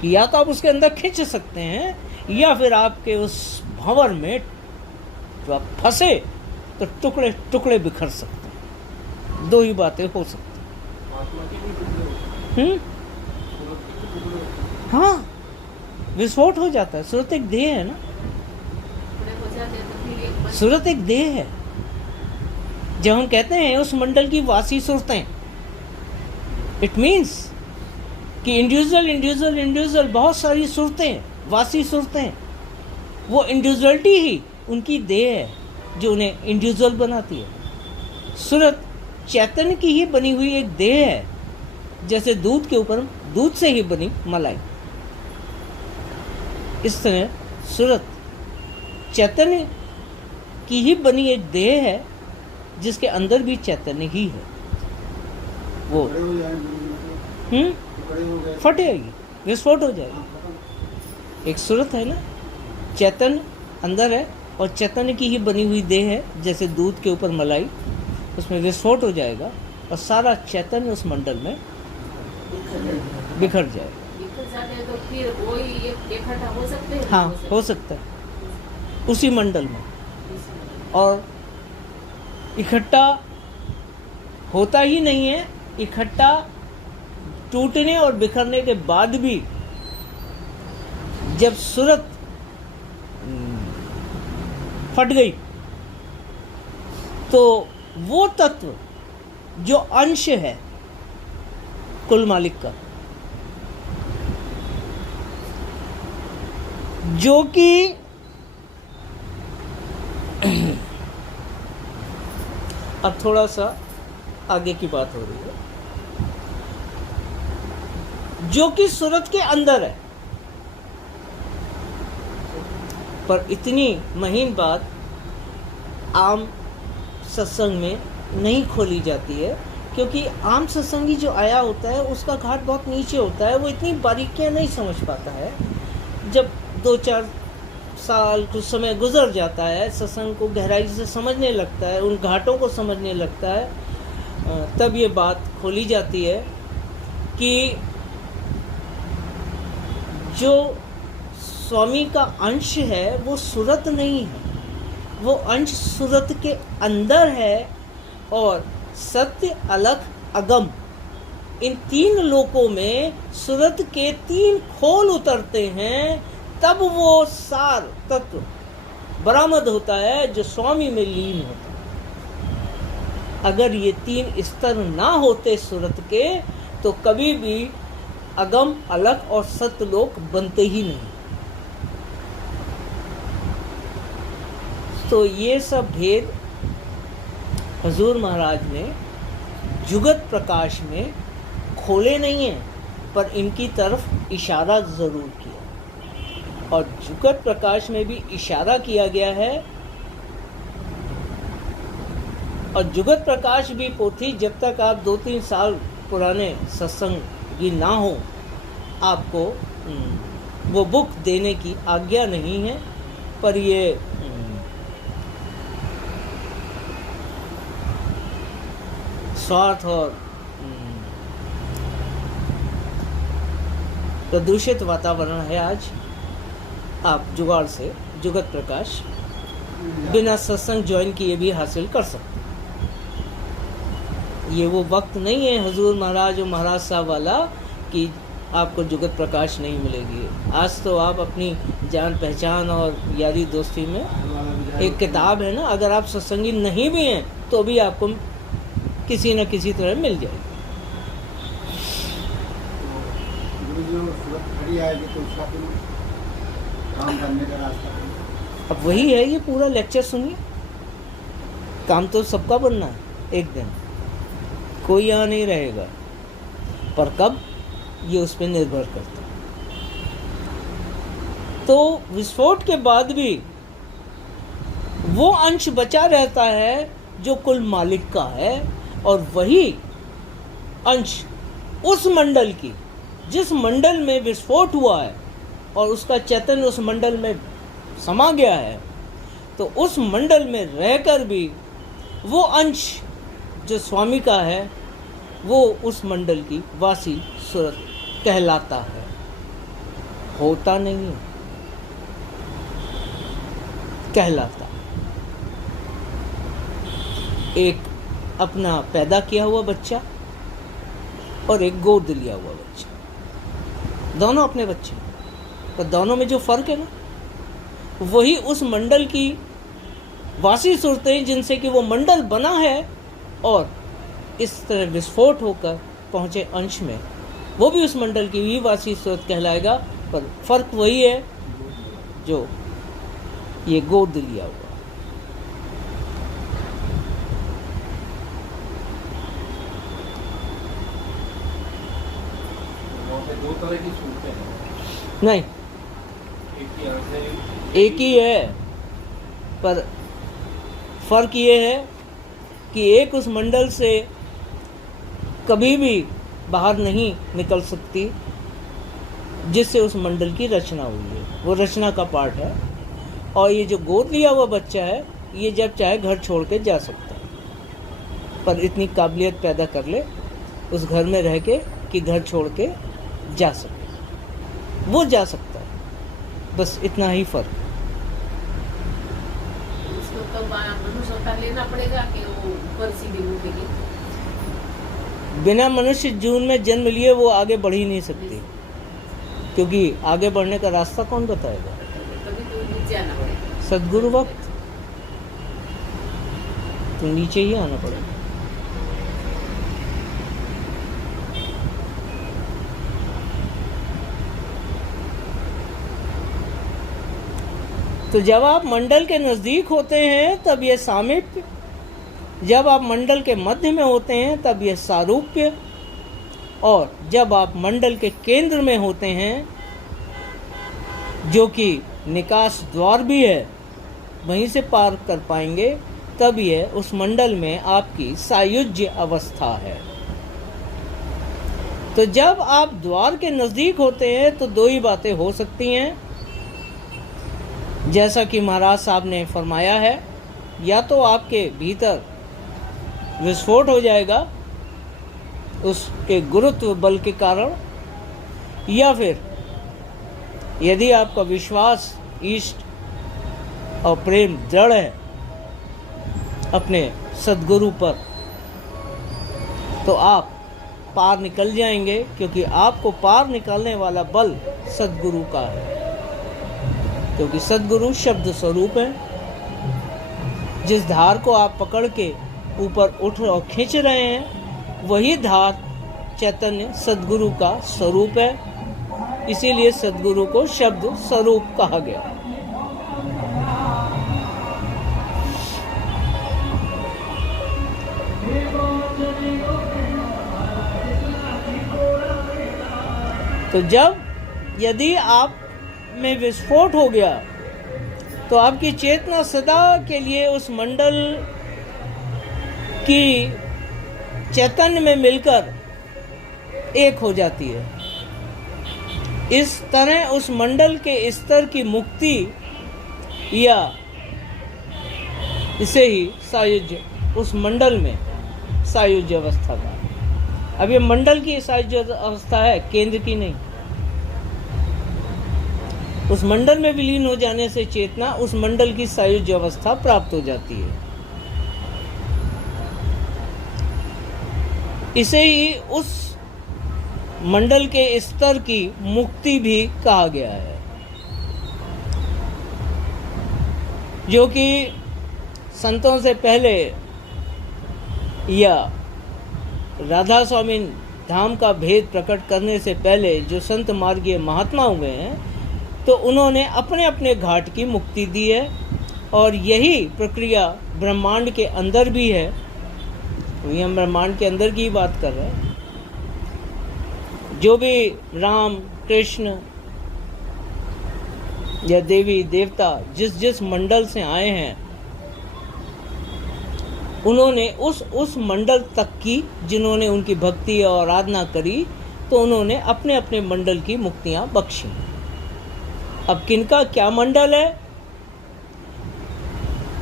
या तो आप उसके अंदर खींच सकते हैं, या फिर आपके उस भंवर में जो आप फंसे तो टुकड़े टुकड़े बिखर सकते हैं। दो ही बातें हो सकती हैं। हाँ, विस्फोट हो जाता है। सूरत एक देह है ना, सूरत एक देह है। जब हम कहते हैं उस मंडल की वासी सूरतें, इट मीन्स कि इंडिविजुअल बहुत सारी सूरतें, वासी सूरतें, वो इंडिविजुअलिटी ही उनकी देह है जो उन्हें इंडिविजुअल बनाती है। सूरत चैतन्य की ही बनी हुई एक देह है, जैसे दूध के ऊपर दूध से ही बनी मलाई। इस तरह सूरत चैतन्य की ही बनी एक देह है, जिसके अंदर भी चैतन्य ही है। वो फटेगी, विस्फोट हो जाएगी। एक सूरत है ना, चैतन्य अंदर है और चैतन्य की ही बनी हुई देह है, जैसे दूध के ऊपर मलाई, उसमें विस्फोट हो जाएगा और सारा चैतन्य उस मंडल में बिखर जाएगा। तो फिर वही इकट्ठा हो सकते हैं। हाँ, हो सकता है उसी मंडल में। और इकट्ठा होता ही नहीं है, इकट्ठा टूटने और बिखरने के बाद भी जब सूरत फट गई, तो वो तत्व जो अंश है कुल मालिक का, जो कि अब थोड़ा सा आगे की बात हो रही है, जो कि सूरत के अंदर है। पर इतनी महीन बात आम सत्संग में नहीं खोली जाती है, क्योंकि आम सत्संगी जो आया होता है उसका घाट बहुत नीचे होता है, वो इतनी बारीकियां नहीं समझ पाता है। जब 2-4 साल कुछ समय गुजर जाता है, सत्संग को गहराई से समझने लगता है, उन घाटों को समझने लगता है, तब ये बात खोली जाती है कि जो स्वामी का अंश है वो सूरत नहीं है, वो अंश सूरत के अंदर है। और सत्य, अलख, अगम, इन 3 लोकों में सूरत के 3 खोल उतरते हैं, तब वो सार तत्व बरामद होता है जो स्वामी में लीन होता है। अगर ये 3 स्तर ना होते सूरत के, तो कभी भी अगम, अलख और सत्य लोक बनते ही नहीं। तो ये सब भेद हजूर महाराज ने जुगत प्रकाश में खोले नहीं हैं, पर इनकी तरफ इशारा ज़रूर किया। और जुगत प्रकाश में भी इशारा किया गया है। और जुगत प्रकाश भी पोथी जब तक आप 2-3 साल पुराने सत्संगी ना हो, आपको वो बुक देने की आज्ञा नहीं है। पर ये स्वार्थ और प्रदूषित वातावरण है आज। आप जुगाड़ से जुगत प्रकाश बिना सत्संग ज्वाइन किए भी हासिल कर सकते। ये वो वक्त नहीं है हुजूर महाराज और महाराज साहब वाला कि आपको जुगत प्रकाश नहीं मिलेगी। आज तो आप अपनी जान पहचान और यारी दोस्ती में एक किताब है ना, अगर आप सत्संगी नहीं भी हैं तो भी आपको किसी न किसी तरह मिल जाएगी। अब वही है, ये पूरा लेक्चर सुनिए। काम तो सबका बनना है एक दिन, कोई यहाँ नहीं रहेगा, पर कब ये उस पर निर्भर करता है। तो विस्फोट के बाद भी वो अंश बचा रहता है जो कुल मालिक का है, और वही अंश उस मंडल की, जिस मंडल में विस्फोट हुआ है और उसका चैतन्य उस मंडल में समा गया है, तो उस मंडल में रहकर भी वो अंश जो स्वामी का है वो उस मंडल की वासी सूरत कहलाता है, होता नहीं है, कहलाता। एक अपना पैदा किया हुआ बच्चा और एक गोद लिया हुआ बच्चा, दोनों अपने बच्चे, पर दोनों में जो फर्क है ना, वही उस मंडल की वासी सूरतें जिनसे कि वो मंडल बना है, और इस तरह विस्फोट होकर पहुँचे अंश में, वो भी उस मंडल की ही वासी सूरत कहलाएगा। पर फर्क वही है जो ये गोद लिया हुआ। दो तरह की सूरतें हैं। नहीं, एक ही है, पर फर्क ये है कि एक उस मंडल से कभी भी बाहर नहीं निकल सकती जिससे उस मंडल की रचना हुई है, वो रचना का पार्ट है। और ये जो गोद लिया हुआ बच्चा है, ये जब चाहे घर छोड़ के जा सकता है, पर इतनी काबिलियत पैदा कर ले उस घर में रह के कि घर छोड़ के जा सके, वो जा सकता है। बस इतना ही फर्क। उसको तो मनुष्य अवतार लेना पड़ेगा कि वो ऊपर सीधी उठेगी। बिना मनुष्य जून में जन्म लिए वो आगे बढ़ ही नहीं सकती, क्योंकि आगे बढ़ने का रास्ता कौन बताएगा? तभी तो नीचे आना पड़ेगा। सद्गुरु वक्त तो नीचे ही आना पड़ेगा। तो जब आप मंडल के नज़दीक होते हैं तब यह सामीप्य, जब आप मंडल के मध्य में होते हैं तब यह सारूप्य, और जब आप मंडल के केंद्र में होते हैं जो कि निकास द्वार भी है, वहीं से पार कर पाएंगे, तब यह उस मंडल में आपकी सायुज्य अवस्था है। तो जब आप द्वार के नज़दीक होते हैं तो दो ही बातें हो सकती हैं, जैसा कि महाराज साहब ने फरमाया है, या तो आपके भीतर विस्फोट हो जाएगा उसके गुरुत्व बल के कारण, या फिर यदि आपका विश्वास इष्ट और प्रेम दृढ़ है अपने सद्गुरु पर, तो आप पार निकल जाएंगे, क्योंकि आपको पार निकालने वाला बल सद्गुरु का है। क्योंकि सद्गुरु शब्द स्वरूप है। जिस धार को आप पकड़ के ऊपर उठ और खींच रहे हैं, वही धार चैतन्य सद्गुरु का स्वरूप है। इसीलिए सद्गुरु को शब्द स्वरूप कहा गया। तो जब यदि आप में विस्फोट हो गया तो आपकी चेतना सदा के लिए उस मंडल की चैतन्य में मिलकर एक हो जाती है। इस तरह उस मंडल के स्तर की मुक्ति या इसे ही सायुज्य, उस मंडल में सायुज्य अवस्था का। अब ये मंडल की सायुज्य अवस्था है, केंद्र की नहीं। उस मंडल में विलीन हो जाने से चेतना उस मंडल की सायुज्य अवस्था प्राप्त हो जाती है। इसे ही उस मंडल के स्तर की मुक्ति भी कहा गया है, जो कि संतों से पहले या राधा स्वामी धाम का भेद प्रकट करने से पहले जो संत मार्गीय महात्मा हुए हैं, तो उन्होंने अपने अपने घाट की मुक्ति दी है। और यही प्रक्रिया ब्रह्मांड के अंदर भी है। वही हम ब्रह्मांड के अंदर की ही बात कर रहे हैं। जो भी राम कृष्ण या देवी देवता जिस जिस मंडल से आए हैं, उन्होंने उस मंडल तक की, जिन्होंने उनकी भक्ति और आराधना करी, तो उन्होंने अपने अपने मंडल की मुक्तियां बख्शी। अब किनका क्या मंडल है,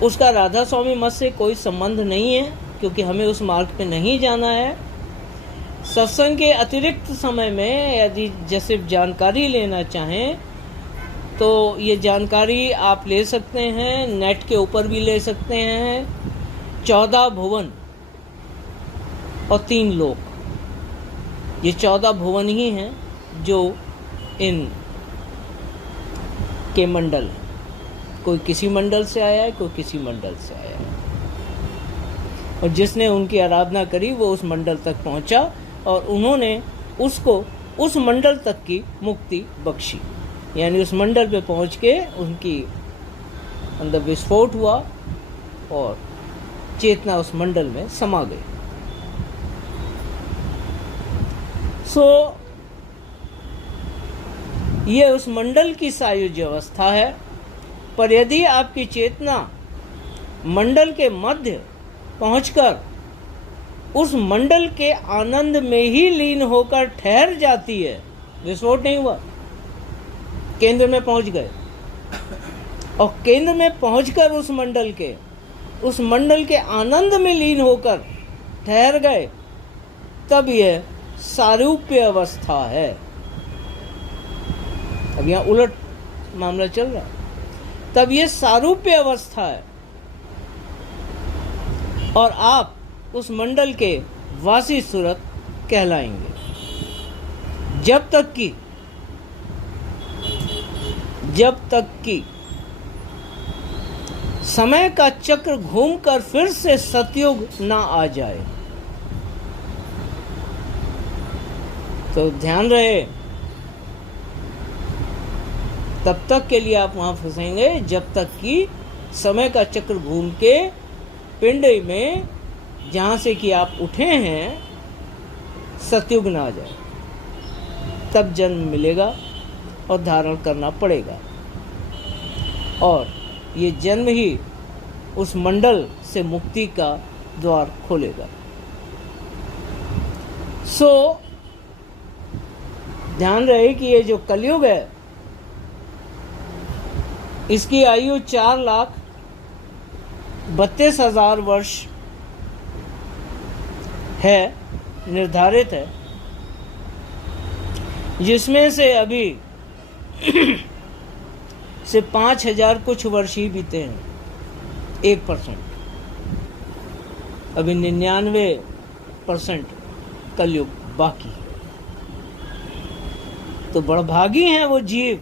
उसका राधा स्वामी मत से कोई संबंध नहीं है, क्योंकि हमें उस मार्ग पे नहीं जाना है। सत्संग के अतिरिक्त समय में यदि जैसे जानकारी लेना चाहें तो ये जानकारी आप ले सकते हैं, नेट के ऊपर भी ले सकते हैं। 14 भुवन और 3 लोक, ये 14 भुवन ही हैं जो इन के मंडल। कोई किसी मंडल से आया है, कोई किसी मंडल से आया है, और जिसने उनकी आराधना करी वो उस मंडल तक पहुंचा और उन्होंने उसको उस मंडल तक की मुक्ति बख्शी। यानी उस मंडल पे पहुंच के उनकी अंदर विस्फोट हुआ और चेतना उस मंडल में समा गई। ये उस मंडल की सायुज्य अवस्था है। पर यदि आपकी चेतना मंडल के मध्य पहुंचकर उस मंडल के आनंद में ही लीन होकर ठहर जाती है, विस्फोट नहीं हुआ, केंद्र में पहुंच गए, और केंद्र में पहुंचकर उस मंडल के आनंद में लीन होकर ठहर गए, तब यह सारूप्य अवस्था है। अब यहाँ उलट मामला चल रहा है। तब यह सारूप्य अवस्था है और आप उस मंडल के वासी सूरत कहलाएंगे, जब तक कि समय का चक्र घूमकर फिर से सतयुग ना आ जाए। तो ध्यान रहे, तब तक के लिए आप वहां फंसेंगे जब तक कि समय का चक्र घूम के पिंड में जहां से कि आप उठे हैं सतयुग ना आ जाए, तब जन्म मिलेगा और धारण करना पड़ेगा, और ये जन्म ही उस मंडल से मुक्ति का द्वार खोलेगा। ध्यान रहे कि ये जो कलयुग है, इसकी आयु 4,32,000 वर्ष है, निर्धारित है, जिसमें से अभी से 5,000 कुछ वर्ष ही बीते हैं, 1%। अभी 99% कलयुग बाकी है। तो बड़भागी हैं वो जीव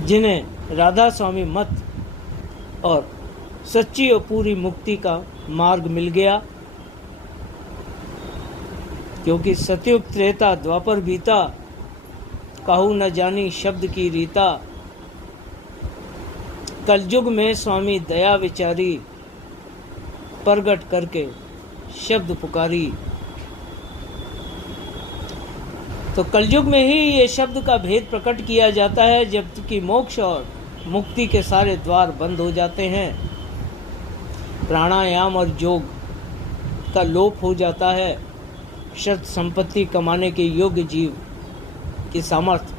जिन्हें राधा स्वामी मत और सच्ची और पूरी मुक्ति का मार्ग मिल गया, क्योंकि सतयुग त्रेता द्वापर बीता, कहू न जानी शब्द की रीता। कलयुग में स्वामी दया विचारी, प्रगट करके शब्द पुकारी। तो कलयुग में ही ये शब्द का भेद प्रकट किया जाता है, जबकि मोक्ष और मुक्ति के सारे द्वार बंद हो जाते हैं। प्राणायाम और योग का लोप हो जाता है। शत संपत्ति कमाने के योग्य जीव की सामर्थ्य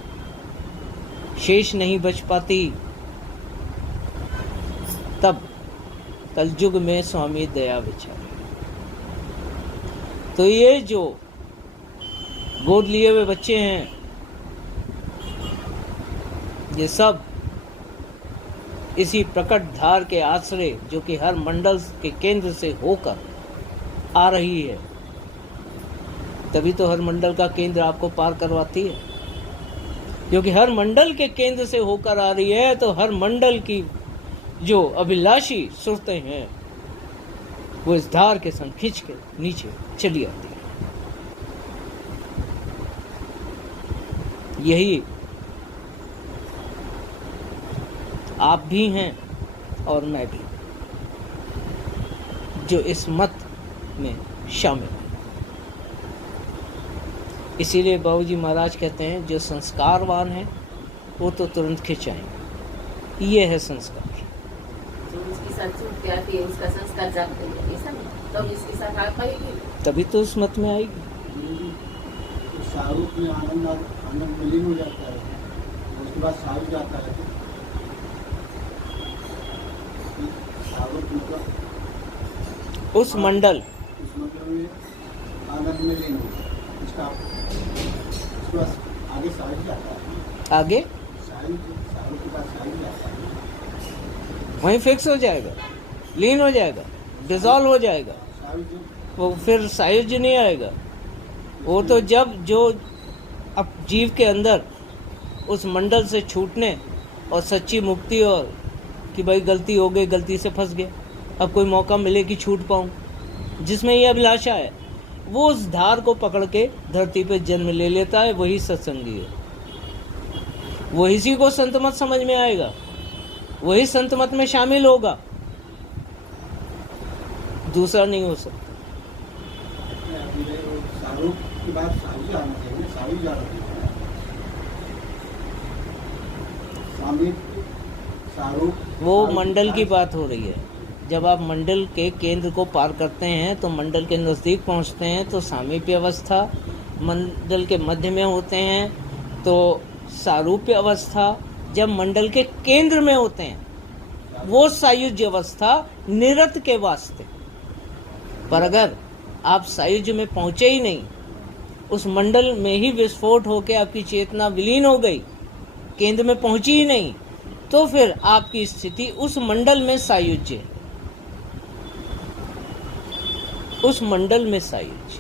शेष नहीं बच पाती। तब कलयुग में स्वामी दया विचार। तो ये जो गोद लिए हुए बच्चे हैं, ये सब इसी प्रकट धार के आश्रय, जो कि हर मंडल के केंद्र से होकर आ रही है, तभी तो हर मंडल का केंद्र आपको पार करवाती है। क्योंकि हर मंडल के केंद्र से होकर आ रही है, तो हर मंडल की जो अभिलाषी सुरतें हैं, वो इस धार के संग खींच के नीचे चली आती है। यही आप भी हैं और मैं भी, जो इस मत में शामिल हैं। इसीलिए बाबूजी महाराज कहते हैं, जो संस्कारवान है वो तो तुरंत खिंचाएंगे। ये है संस्कार। जो उसके साथ छूट के आती है, उसका संस्कार जागते हैं, ऐसा नहीं? तब इसके साथ आ पाएगी, तभी तो उस मत में आएगी। तो शाहरुख में आनंद विलीन हो जाता है, उसके बाद शाहरुख जाता है। शाहरुख मतलब उस मंडल, उस मतलब में आनंद में लीन हो जाता है। उसके बाद आगे शाहरुख जाता है। आगे शाहरुख के बाद शाहरुख जाता है, वहीं फिक्स हो जाएगा, लीन हो जाएगा, डिसॉल्व हो जाएगा। शाहरुख वो फिर सायुज्य नहीं आएगा। वो तो जब जो अब जीव के अंदर उस मंडल से छूटने और सच्ची मुक्ति, और कि भाई गलती हो गई, गलती से फंस गया, अब कोई मौका मिले कि छूट पाऊँ, जिसमें ये अभिलाषा है, वो उस धार को पकड़ के धरती पे जन्म ले लेता है। वही सत्संगी है, वही इसी को संत मत समझ में आएगा, वही संत मत में शामिल होगा, दूसरा नहीं हो सकता। शाहरुख के बाद शाहरुख जाना चाहिए, शाहरुख जाना चाहिए। स्वामी शाहरुख, वो मंडल की बात हो रही है। जब आप मंडल के केंद्र को पार करते हैं, तो मंडल के नज़दीक पहुंचते हैं, तो सामीप्य अवस्था, मंडल के मध्य में होते हैं तो सारूप्य अवस्था, जब मंडल के केंद्र में होते हैं वो सायुज्य अवस्था निरत के वास्ते। पर अगर आप सायुज्य में पहुंचे ही नहीं, उस मंडल में ही विस्फोट होकर आपकी चेतना विलीन हो गई, केंद्र में पहुंची ही नहीं, तो फिर आपकी स्थिति उस मंडल में सायुज्य, उस मंडल में सायुज्य।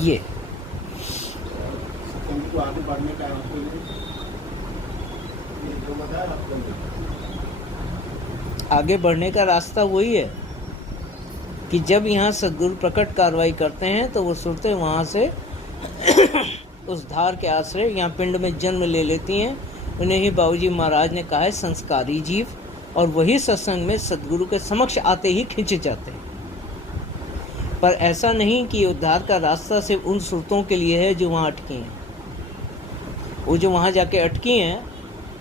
ये को आगे बढ़ने का आपको ये जो बताया आपको, आगे बढ़ने का रास्ता वही है कि जब यहाँ सद्गुरु प्रकट कार्रवाई करते हैं, तो वो सुरतें वहाँ से उस धार के आश्रय यहाँ पिंड में जन्म ले लेती हैं। उन्हें ही बाबूजी महाराज ने कहा है संस्कारी जीव, और वही सत्संग में सद्गुरु के समक्ष आते ही खिंच जाते हैं। पर ऐसा नहीं कि उद्धार का रास्ता सिर्फ उन सुरतों के लिए है जो वहाँ अटकी हैं। वो जो वहाँ जाके अटकी हैं,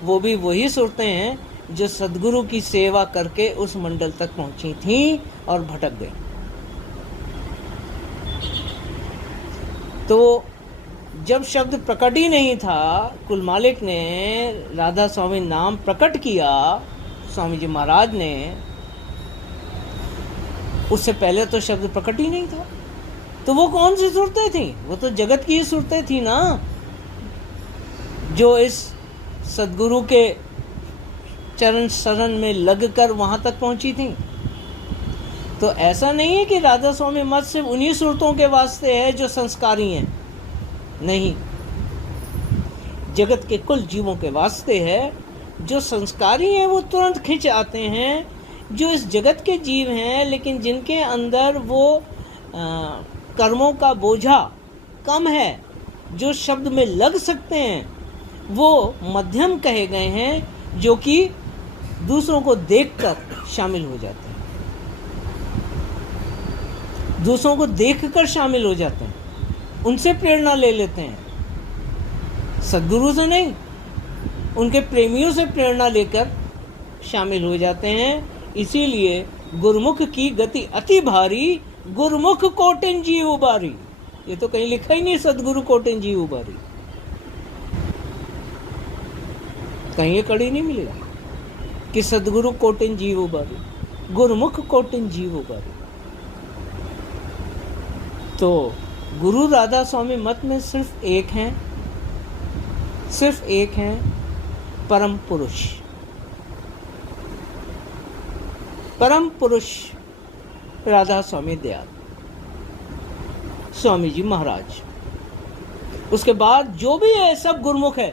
वो भी वही सुरतें हैं जो सद्गुरु की सेवा करके उस मंडल तक पहुँची थीं और भटक गई। तो जब शब्द प्रकट ही नहीं था, कुल मालिक ने राधा स्वामी नाम प्रकट किया, स्वामी जी महाराज ने, उससे पहले तो शब्द प्रकट ही नहीं था। तो वो कौन सी सूरतें थी? वो तो जगत की ही सूरतें थी ना, जो इस सद्गुरु के चरण शरण में लगकर वहां तक पहुंची थी। तो ऐसा नहीं है कि राधा स्वामी मत सिर्फ उन्हीं सूरतों के वास्ते है जो संस्कारी हैं, नहीं, जगत के कुल जीवों के वास्ते है। जो संस्कारी हैं वो तुरंत खिंच आते हैं, जो इस जगत के जीव हैं लेकिन जिनके अंदर वो कर्मों का बोझा कम है, जो शब्द में लग सकते हैं, वो मध्यम कहे गए हैं, जो कि दूसरों को देखकर शामिल हो जाते हैं, दूसरों को देखकर शामिल हो जाते हैं। उनसे प्रेरणा ले लेते हैं, सद्गुरु से नहीं, उनके प्रेमियों से प्रेरणा लेकर शामिल हो जाते हैं। इसीलिए गुरुमुख की गति अति भारी, गुरुमुख कोटिन जीव उबारी। ये तो कहीं लिखा ही नहीं सद्गुरु कोटिन जीव उबारी, कहीं ये कड़ी नहीं मिलेगी कि सद्गुरु कोटिन जीव उबारी, गुरुमुख कोटिन जीव उबारी। तो गुरु राधा स्वामी मत में सिर्फ एक हैं, सिर्फ एक हैं, परम पुरुष, परम पुरुष राधा स्वामी दयाल स्वामी जी महाराज। उसके बाद जो भी है सब गुरुमुख है,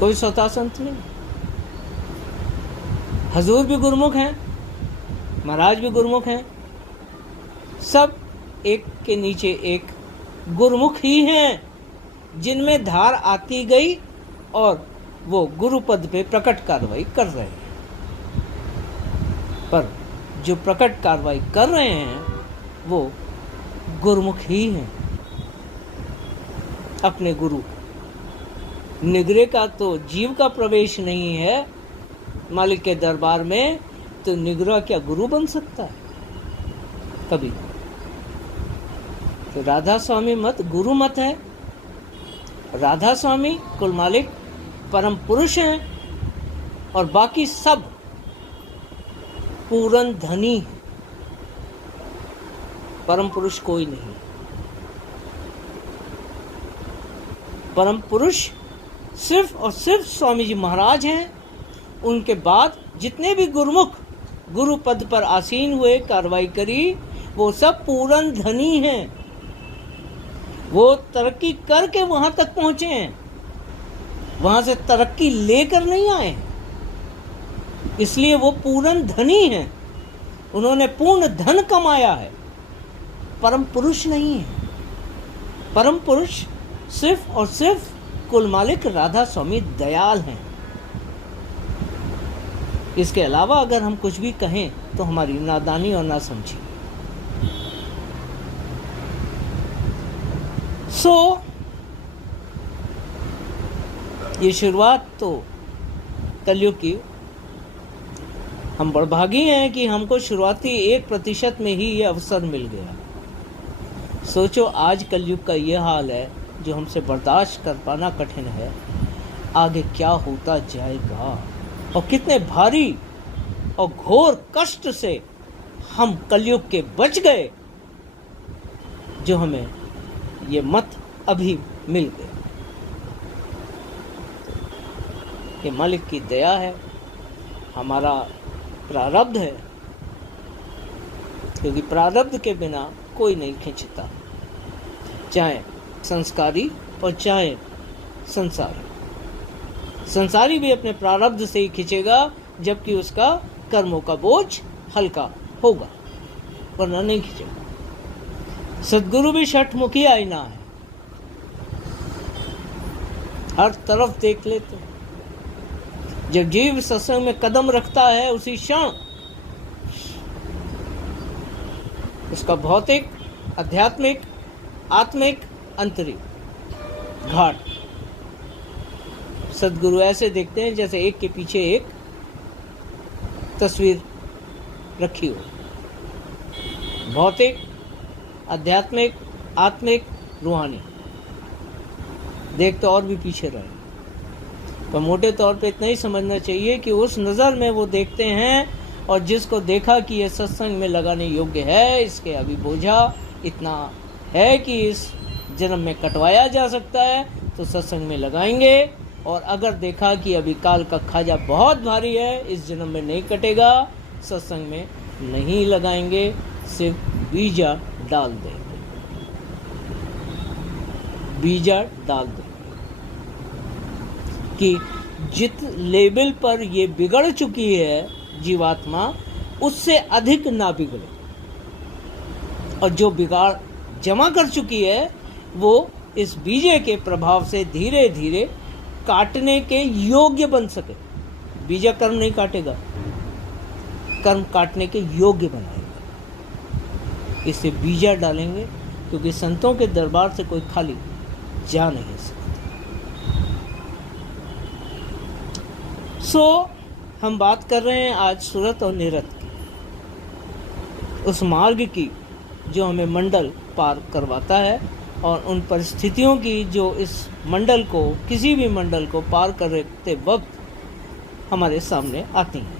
कोई स्वतः संत नहीं। हजूर भी गुरुमुख हैं, महाराज भी गुरुमुख हैं, सब एक के नीचे एक गुरुमुख ही हैं, जिनमें धार आती गई और वो गुरु पद पे प्रकट कार्रवाई कर रहे हैं। पर जो प्रकट कार्रवाई कर रहे हैं वो गुरुमुख ही हैं, अपने गुरु। निगरे का तो जीव का प्रवेश नहीं है मालिक के दरबार में, तो निगरा क्या गुरु बन सकता है कभी? तो राधा स्वामी मत गुरु मत है। राधा स्वामी कुल मालिक परम पुरुष हैं और बाकी सब पूरन धनी है, परम पुरुष कोई नहीं। परम पुरुष सिर्फ और सिर्फ स्वामी जी महाराज हैं। उनके बाद जितने भी गुरुमुख गुरु पद पर आसीन हुए, कार्रवाई करी, वो सब पूरन धनी हैं। वो तरक्की करके वहां तक पहुंचे हैं, वहां से तरक्की लेकर नहीं आए, इसलिए वो पूर्ण धनी हैं। उन्होंने पूर्ण धन कमाया है, परम पुरुष नहीं है। परम पुरुष सिर्फ और सिर्फ कुल मालिक राधा स्वामी दयाल हैं। इसके अलावा अगर हम कुछ भी कहें तो हमारी नादानी और नासमझी। ये शुरुआत तो कलयुग की। हम बड़भागी हैं कि हमको शुरुआती 1% में ही ये अवसर मिल गया। सोचो आज कलयुग का ये हाल है जो हमसे बर्दाश्त कर पाना कठिन है, आगे क्या होता जाएगा और कितने भारी और घोर कष्ट से हम कलयुग के बच गए, जो हमें ये मत अभी मिल गए। ये मालिक की दया है, हमारा प्रारब्ध है, क्योंकि प्रारब्ध के बिना कोई नहीं खींचता, चाहे संस्कारी और चाहे संसारी। संसारी भी अपने प्रारब्ध से ही खींचेगा, जबकि उसका कर्मों का बोझ हल्का होगा, वरना नहीं खींचेगा। सद्गुरु भी षटमुखी आईना है, हर तरफ देख लेते हैं। जब जीव सत्संग में कदम रखता है, उसी क्षण उसका भौतिक, आध्यात्मिक, आत्मिक, आंतरिक घाट सद्गुरु ऐसे देखते हैं जैसे एक के पीछे एक तस्वीर रखी हो। भौतिक, आध्यात्मिक, आत्मिक, रूहानी देख तो और भी पीछे रहे। पर मोटे तौर पे इतना ही समझना चाहिए कि उस नज़र में वो देखते हैं, और जिसको देखा कि ये सत्संग में लगाने योग्य है, इसके अभी बोझा इतना है कि इस जन्म में कटवाया जा सकता है, तो सत्संग में लगाएंगे। और अगर देखा कि अभी काल का खाजा बहुत भारी है, इस जन्म में नहीं कटेगा, सत्संग में नहीं लगाएंगे, सिर्फ बीजा डाल देंगे, बीजा डाल देंगे कि जित लेवल पर ये बिगड़ चुकी है जीवात्मा, उससे अधिक ना बिगड़े, और जो बिगाड़ जमा कर चुकी है वो इस बीजे के प्रभाव से धीरे धीरे काटने के योग्य बन सके। बीजा कर्म नहीं काटेगा, कर्म काटने के योग्य बनाएगा। इसे बीजा डालेंगे, क्योंकि संतों के दरबार से कोई खाली जा नहीं सकता। हम बात कर रहे हैं आज सुरत और निरत की, उस मार्ग की जो हमें मंडल पार करवाता है, और उन परिस्थितियों की जो इस मंडल को, किसी भी मंडल को पार करते वक्त हमारे सामने आती हैं।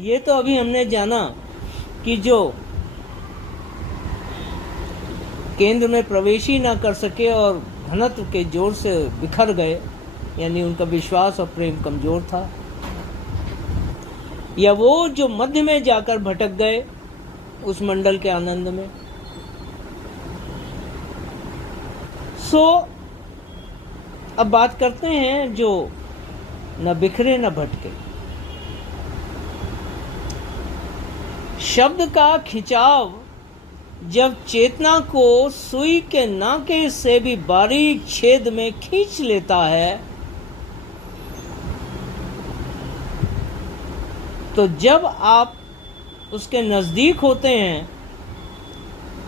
ये तो अभी हमने जाना कि जो केंद्र में प्रवेश ही ना कर सके और घनत्व के जोर से बिखर गए, यानी उनका विश्वास और प्रेम कमजोर था, या वो जो मध्य में जाकर भटक गए उस मंडल के आनंद में। अब बात करते हैं जो न बिखरे न भटके। शब्द का खिंचाव जब चेतना को सुई के नाके से भी बारीक छेद में खींच लेता है, तो जब आप उसके नजदीक होते हैं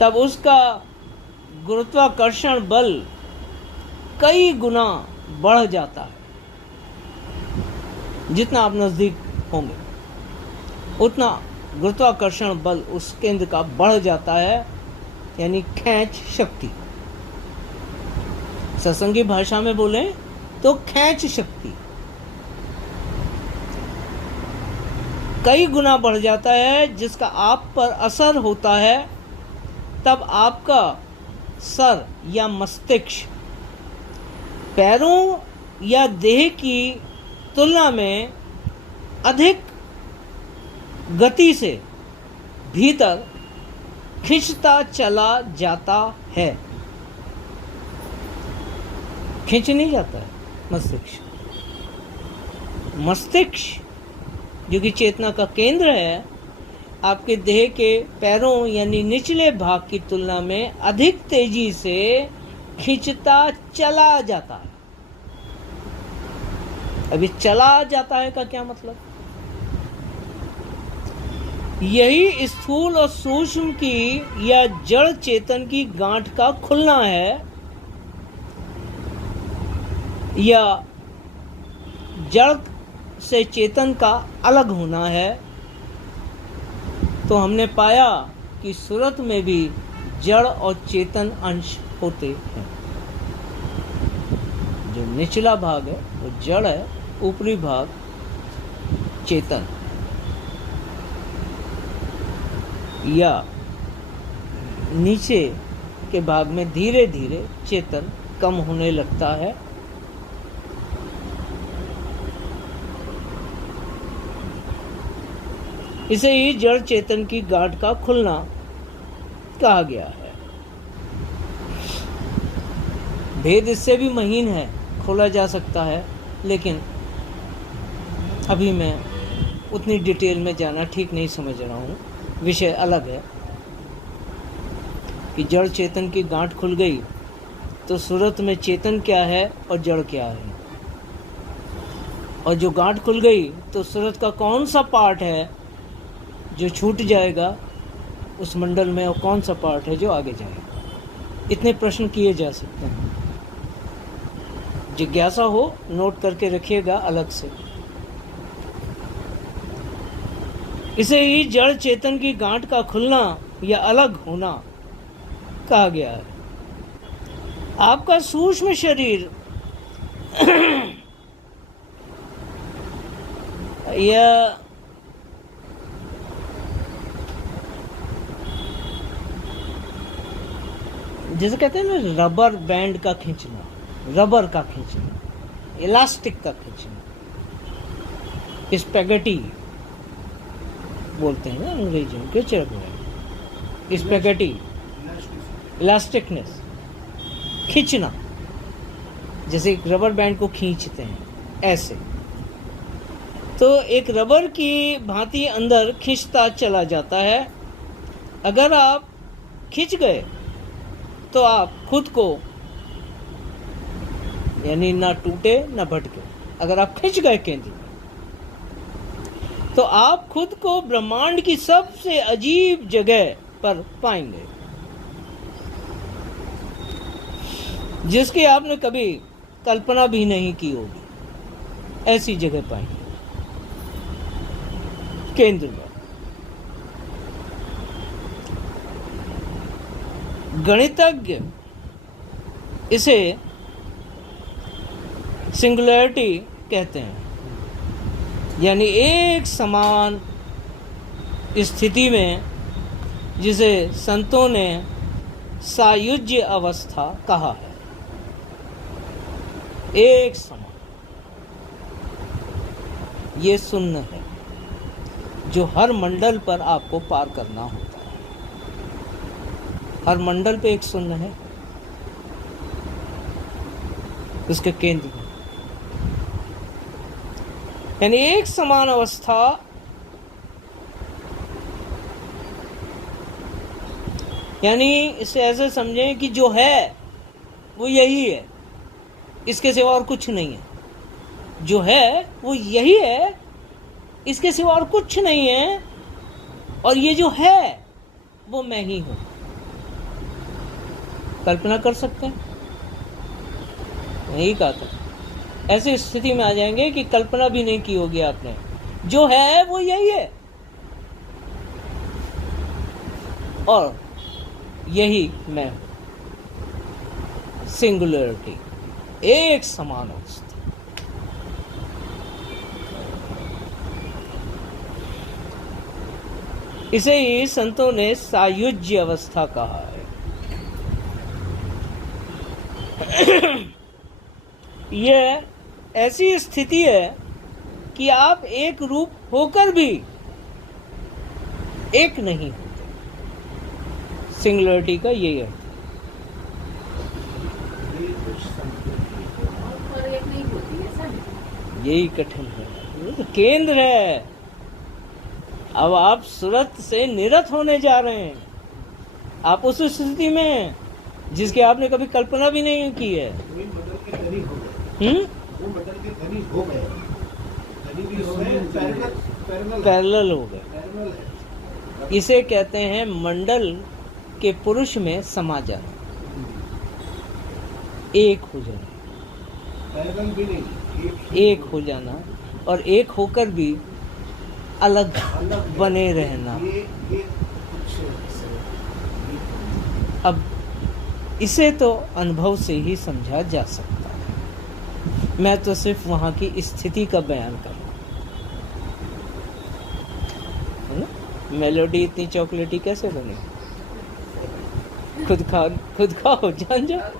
तब उसका गुरुत्वाकर्षण बल कई गुना बढ़ जाता है। जितना आप नजदीक होंगे उतना गुरुत्वाकर्षण बल उस केंद्र का बढ़ जाता है, यानी खींच शक्ति। सत्संगी भाषा में बोले तो खींच शक्ति कई गुना बढ़ जाता है, जिसका आप पर असर होता है। तब आपका सर या मस्तिष्क पैरों या देह की तुलना में अधिक गति से भीतर खिंचता चला जाता है। खिंच नहीं जाता है मस्तिष्क जो कि चेतना का केंद्र है, आपके देह के पैरों यानी निचले भाग की तुलना में अधिक तेजी से खिंचता चला जाता है। अभी चला जाता है का क्या मतलब? यही स्थूल और सूक्ष्म की या जड़ चेतन की गांठ का खुलना है, या जड़ से चेतन का अलग होना है। तो हमने पाया कि सूरत में भी जड़ और चेतन अंश होते हैं। जो निचला भाग है वो जड़ है, ऊपरी भाग चेतन, या नीचे के भाग में धीरे धीरे चेतन कम होने लगता है। इसे ही जड़ चेतन की गांठ का खुलना कहा गया है। भेद इससे भी महीन है, खोला जा सकता है, लेकिन अभी मैं उतनी डिटेल में जाना ठीक नहीं समझ रहा हूँ। विषय अलग है कि जड़ चेतन की गांठ खुल गई तो सूरत में चेतन क्या है और जड़ क्या है, और जो गांठ खुल गई तो सूरत का कौन सा पार्ट है जो छूट जाएगा उस मंडल में, और कौन सा पार्ट है जो आगे जाएगा। इतने प्रश्न किए जा सकते हैं। जिज्ञासा हो नोट करके रखिएगा अलग से। इसे ही जड़ चेतन की गांठ का खुलना या अलग होना कहा गया है। आपका सूक्ष्म शरीर या जैसे कहते हैं ना रबर बैंड का खींचना, रबर का खींचना, इलास्टिक का खींचना, स्पैगेटी बोलते हैं ना अंग्रेजी में, क्या चल रहा है स्पैगेटी, इलास्टिकनेस, खींचना, जैसे एक रबर बैंड को खींचते हैं ऐसे। तो एक रबर की भांति अंदर खींचता चला जाता है। अगर आप खींच गए तो आप खुद को यानी ना टूटे ना भटके। अगर आप खिंच गए केंद्र में, तो आप खुद को ब्रह्मांड की सबसे अजीब जगह पर पाएंगे, जिसकी आपने कभी कल्पना भी नहीं की होगी। ऐसी जगह पाएंगे केंद्र में। गणितज्ञ इसे सिंगुलैरिटी कहते हैं, यानी एक समान स्थिति में, जिसे संतों ने सायुज्य अवस्था कहा है। एक समान, ये शून्य है जो हर मंडल पर आपको पार करना होता है। हर मंडल पे एक शून्य है, उसके केंद्र में, यानी एक समान अवस्था। यानी इसे ऐसे समझें कि जो है वो यही है, इसके सिवा और कुछ नहीं है। जो है वो यही है, इसके सिवा और कुछ नहीं है। और ये जो है वो मैं ही हूं। कल्पना कर सकते हैं? यही कहा था, ऐसी स्थिति में आ जाएंगे कि कल्पना भी नहीं की होगी आपने। जो है वो यही है और यही मैं हूं। सिंगुलरिटी, एक समान अवस्था। इसे ही संतों ने सायुज्य अवस्था कहा है। यह ऐसी स्थिति है कि आप एक रूप होकर भी एक नहीं होते। सिंगुलरिटी का यही अर्थ। और एक नहीं होती है सब। यही कठिन है, ये तो केंद्र है। अब आप सूरत से निरत होने जा रहे हैं। आप उस स्थिति में हैं जिसकी आपने कभी कल्पना भी नहीं की है। पैरेलल हो गए। इसे कहते हैं मंडल के पुरुष में समा जाना, एक हो जाना। एक हो जाना और एक होकर भी अलग बने रहना। अब इसे तो अनुभव से ही समझा जा सकता है। मैं तो सिर्फ वहाँ की स्थिति का बयान कर रहा हूँ। मेलोडी इतनी चॉकलेटी कैसे बनी? खुद खाओ जान जाओ।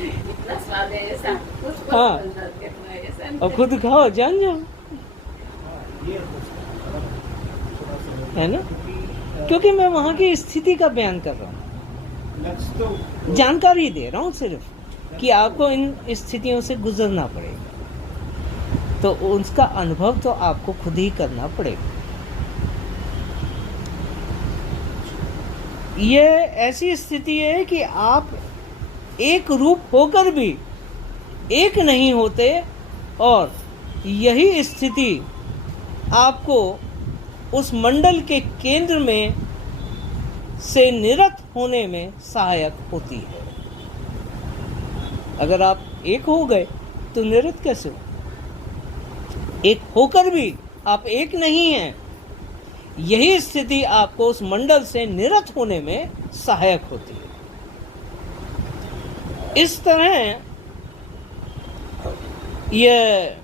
इतना स्वाद है ऐसा, कुछ हाँ। ऐसा और खुद खाओ जान जाओ, है ना? क्योंकि मैं वहाँ की स्थिति का बयान कर रहा हूँ, जानकारी दे रहा हूँ सिर्फ कि आपको इन स्थितियों से गुजरना पड़ेगा, तो उसका अनुभव तो आपको खुद ही करना पड़ेगा। ये ऐसी स्थिति है कि आप एक रूप होकर भी एक नहीं होते, और यही स्थिति आपको उस मंडल के केंद्र में से निरत होने में सहायक होती है। अगर आप एक हो गए तो निरत कैसे हो? एक होकर भी आप एक नहीं हैं। यही स्थिति आपको उस मंडल से निरत होने में सहायक होती है। इस तरह यह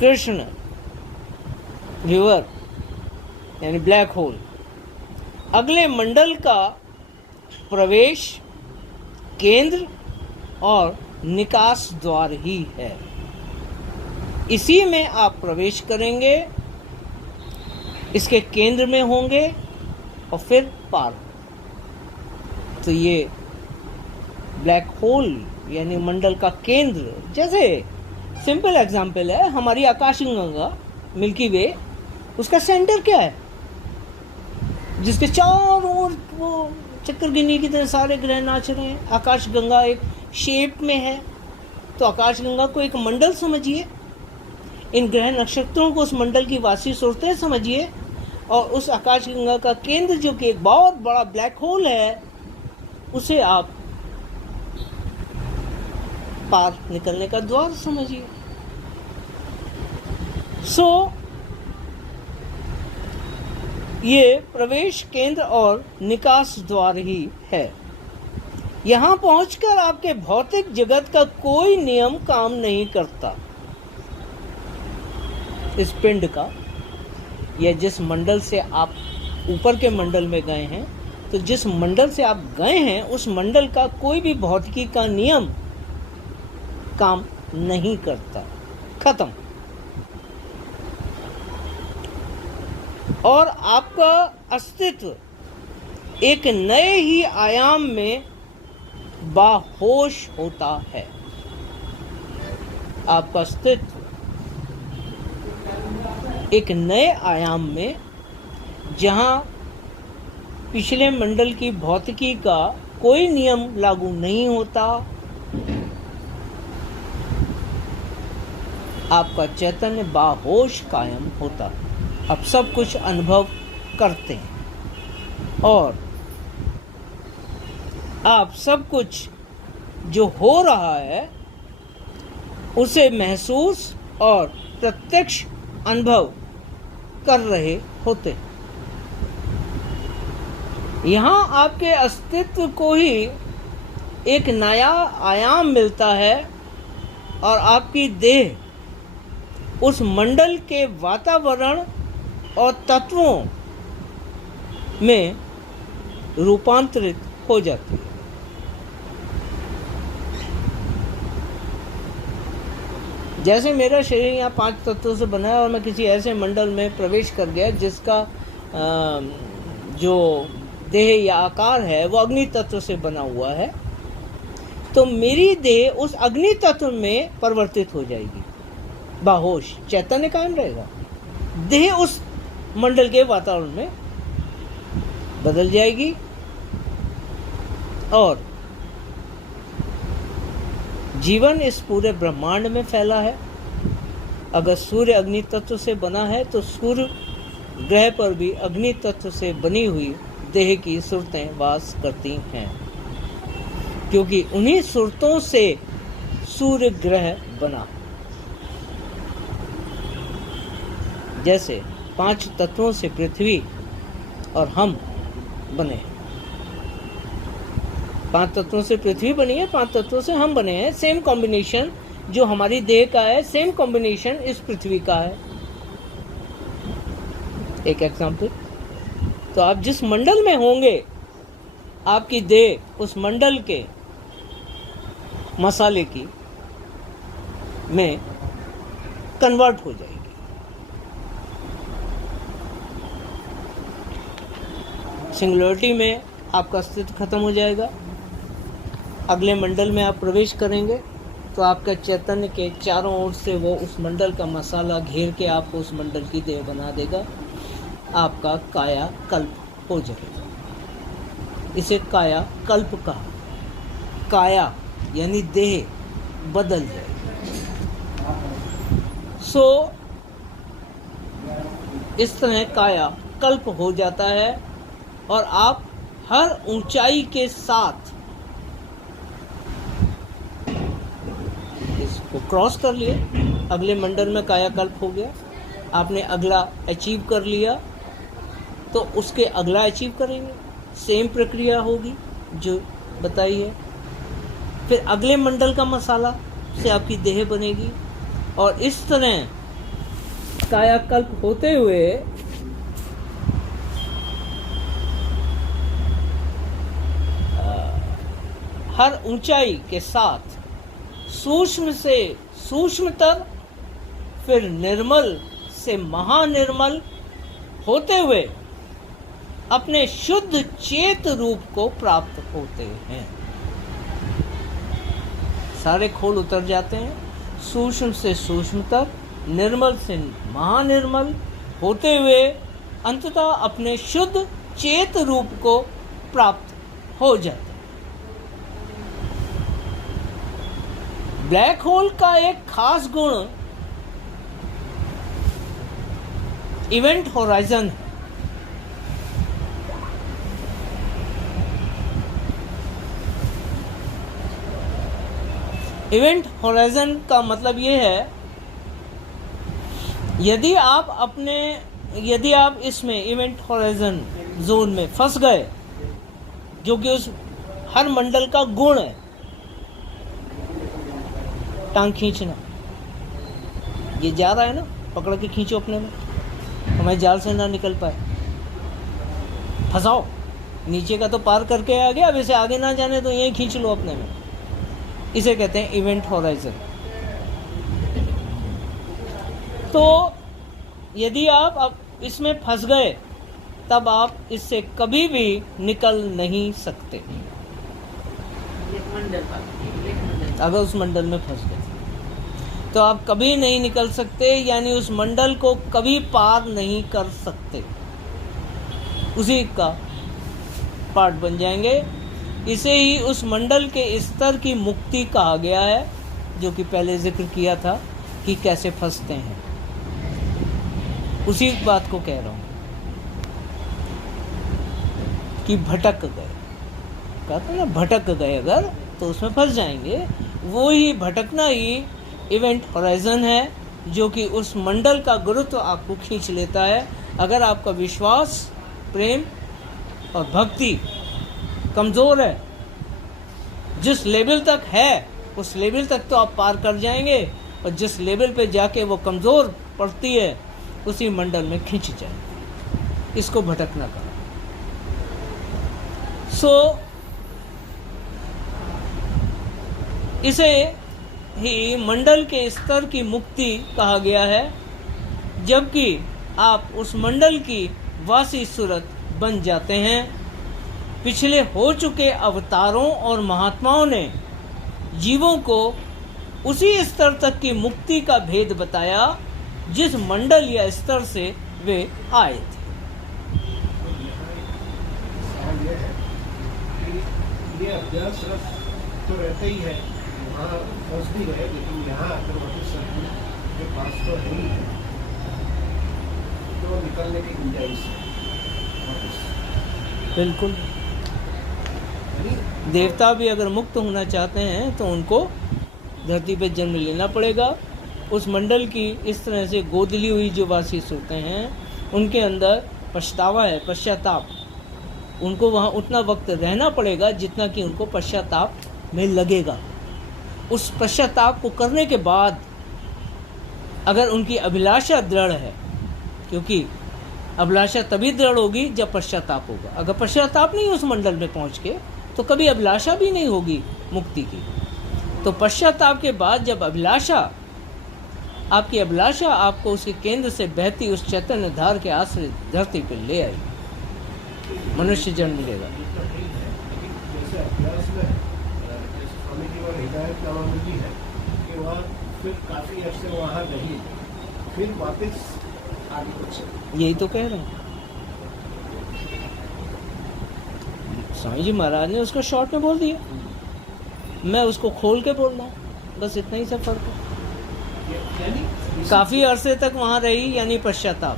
कृष्ण रिवर यानी ब्लैक होल अगले मंडल का प्रवेश, केंद्र और निकास द्वार ही है। इसी में आप प्रवेश करेंगे, इसके केंद्र में होंगे और फिर पार। तो ये ब्लैक होल यानी मंडल का केंद्र, जैसे सिंपल एग्जांपल है हमारी आकाशगंगा मिल्की वे, उसका सेंटर क्या है? जिसके चारों ओर वो चक्रगिनी की तरह सारे ग्रह नाच रहे हैं। आकाशगंगा एक शेप में है, तो आकाशगंगा को एक मंडल समझिए, इन ग्रह नक्षत्रों को उस मंडल की वासी सूरतें समझिए, और उस आकाशगंगा का केंद्र जो कि एक बहुत बड़ा ब्लैक होल है, उसे आप पार निकलने का द्वार समझिए। ये प्रवेश केंद्र और निकास द्वार ही है। यहाँ पहुंचकर आपके भौतिक जगत का कोई नियम काम नहीं करता। इस पिंड का या जिस मंडल से आप ऊपर के मंडल में गए हैं, तो जिस मंडल से आप गए हैं उस मंडल का कोई भी भौतिकी का नियम काम नहीं करता, खत्म। और आपका अस्तित्व एक नए ही आयाम में बाहोश होता है। आपका अस्तित्व एक नए आयाम में, जहां पिछले मंडल की भौतिकी का कोई नियम लागू नहीं होता, आपका चैतन्य बाहोश कायम होता। आप सब कुछ अनुभव करते हैं और आप सब कुछ जो हो रहा है उसे महसूस और प्रत्यक्ष अनुभव कर रहे होते। यहाँ आपके अस्तित्व को ही एक नया आयाम मिलता है और आपकी देह उस मंडल के वातावरण और तत्वों में रूपांतरित हो जाती है। जैसे मेरा शरीर यहाँ 5 तत्वों से बना है और मैं किसी ऐसे मंडल में प्रवेश कर गया जिसका जो देह या आकार है वो अग्नि तत्व से बना हुआ है, तो मेरी देह उस अग्नि तत्व में परिवर्तित हो जाएगी। बाहोश चैतन्य कायम रहेगा, देह उस मंडल के वातावरण में बदल जाएगी। और जीवन इस पूरे ब्रह्मांड में फैला है। अगर सूर्य अग्नि तत्व से बना है तो सूर्य ग्रह पर भी अग्नि तत्व से बनी हुई देह की सुरतें वास करती हैं, क्योंकि उन्हीं सुरतों से सूर्य ग्रह बना। जैसे 5 तत्वों से पृथ्वी और हम बने, 5 तत्वों से पृथ्वी बनी है, 5 तत्वों से हम बने हैं। सेम कॉम्बिनेशन जो हमारी देह का है, सेम कॉम्बिनेशन इस पृथ्वी का है। एक एग्जाम्पल, तो आप जिस मंडल में होंगे आपकी देह उस मंडल के मसाले की में कन्वर्ट हो जाएगी। सिंगुलरिटी में आपका अस्तित्व खत्म हो जाएगा। अगले मंडल में आप प्रवेश करेंगे तो आपका चैतन्य के चारों ओर से वो उस मंडल का मसाला घेर के आपको उस मंडल की देह बना देगा। आपका काया कल्प हो जाएगा। इसे काया कल्प कहा। काया यानी देह बदल जाएगी। इस तरह काया कल्प हो जाता है और आप हर ऊंचाई के साथ इसको क्रॉस कर लिए। अगले मंडल में कायाकल्प हो गया, आपने अगला अचीव कर लिया तो उसके अगला अचीव करेंगे। सेम प्रक्रिया होगी जो बताई है। फिर अगले मंडल का मसाला से आपकी देह बनेगी और इस तरह कायाकल्प होते हुए हर ऊंचाई के साथ सूक्ष्म से सूक्ष्मतर, फिर निर्मल से महानिर्मल होते हुए अपने शुद्ध चेत रूप को प्राप्त होते हैं। सारे खोल उतर जाते हैं। सूक्ष्म से सूक्ष्मतर, निर्मल से महानिर्मल होते हुए अंततः अपने शुद्ध चेत रूप को प्राप्त हो जाते हैं। ब्लैक होल का एक खास गुण इवेंट होराइजन है। इवेंट होराइजन का मतलब ये है, यदि आप इसमें इवेंट होराइजन जोन में फंस गए, जो कि उस हर मंडल का गुण है, टांग खींचना, ये जा रहा है ना, पकड़ के खींचो अपने में, हमारे जाल से ना निकल पाए, फंसाओ, नीचे का तो पार करके आ गया, अब इसे आगे ना जाने तो यहीं खींच लो अपने में, इसे कहते हैं इवेंट होराइजन। तो यदि आप इसमें फंस गए, तब आप इससे कभी भी निकल नहीं सकते, अगर उस मंडल में फंस गए तो आप कभी नहीं निकल सकते, यानी उस मंडल को कभी पार नहीं कर सकते, उसी का पार्ट बन जाएंगे। इसे ही उस मंडल के स्तर की मुक्ति कहा गया है, जो कि पहले जिक्र किया था कि कैसे फंसते हैं, उसी बात को कह रहा हूँ कि भटक गए, कहा था ना, भटक गए अगर तो उसमें फंस जाएंगे। वो ही भटकना ही इवेंट होराइजन है, जो कि उस मंडल का गुरुत्व आपको खींच लेता है। अगर आपका विश्वास, प्रेम और भक्ति कमज़ोर है, जिस लेवल तक है उस लेवल तक तो आप पार कर जाएंगे, और जिस लेवल पे जाके वो कमज़ोर पड़ती है उसी मंडल में खींच जाए, इसको भटकना कहा। इसे ही मंडल के स्तर की मुक्ति कहा गया है, जबकि आप उस मंडल की वासी सूरत बन जाते हैं। पिछले हो चुके अवतारों और महात्माओं ने जीवों को उसी स्तर तक की मुक्ति का भेद बताया जिस मंडल या स्तर से वे आए थे। ये अभ्यास रस तो रहता ही है, वहाँ फंस भी गए, लेकिन यहाँ आकर वापस के पास तो है ही, तो निकलने की गुंजाइश है। बिल्कुल, देवता भी अगर मुक्त होना चाहते हैं तो उनको धरती पे जन्म लेना पड़ेगा। उस मंडल की इस तरह से गोद ली हुई जो वासी होते हैं, उनके अंदर पछतावा है, पश्चाताप, उनको वहाँ उतना वक्त रहना पड़ेगा जितना कि उनको पश्चाताप में लगेगा। उस पश्चाताप को करने के बाद अगर उनकी अभिलाषा दृढ़ है, क्योंकि अभिलाषा तभी दृढ़ होगी जब पश्चाताप होगा। अगर पश्चाताप नहीं उस मंडल में पहुँच के, तो कभी अभिलाषा भी नहीं होगी मुक्ति की। तो पश्चाताप के बाद जब आपकी अभिलाषा आपको उसके केंद्र से बहती उस चैतन्य धार के आश्रय धरती पर ले आई, मनुष्य जन्म मिलेगा। जैसे अभ्यास में स्वामी जी और हिदायत नामा मिली है कि वह फिर काफ़ी अर्से वहाँ रही, फिर वापस आगे कुछ, यही तो कह रहे हैं स्वामी जी महाराज ने। उसको शॉर्ट में बोल दिया, मैं उसको खोल के बोल रहा हूँ, बस इतना ही सब फर्क है। काफ़ी अरसे तक वहाँ रही, यानी पश्चाताप।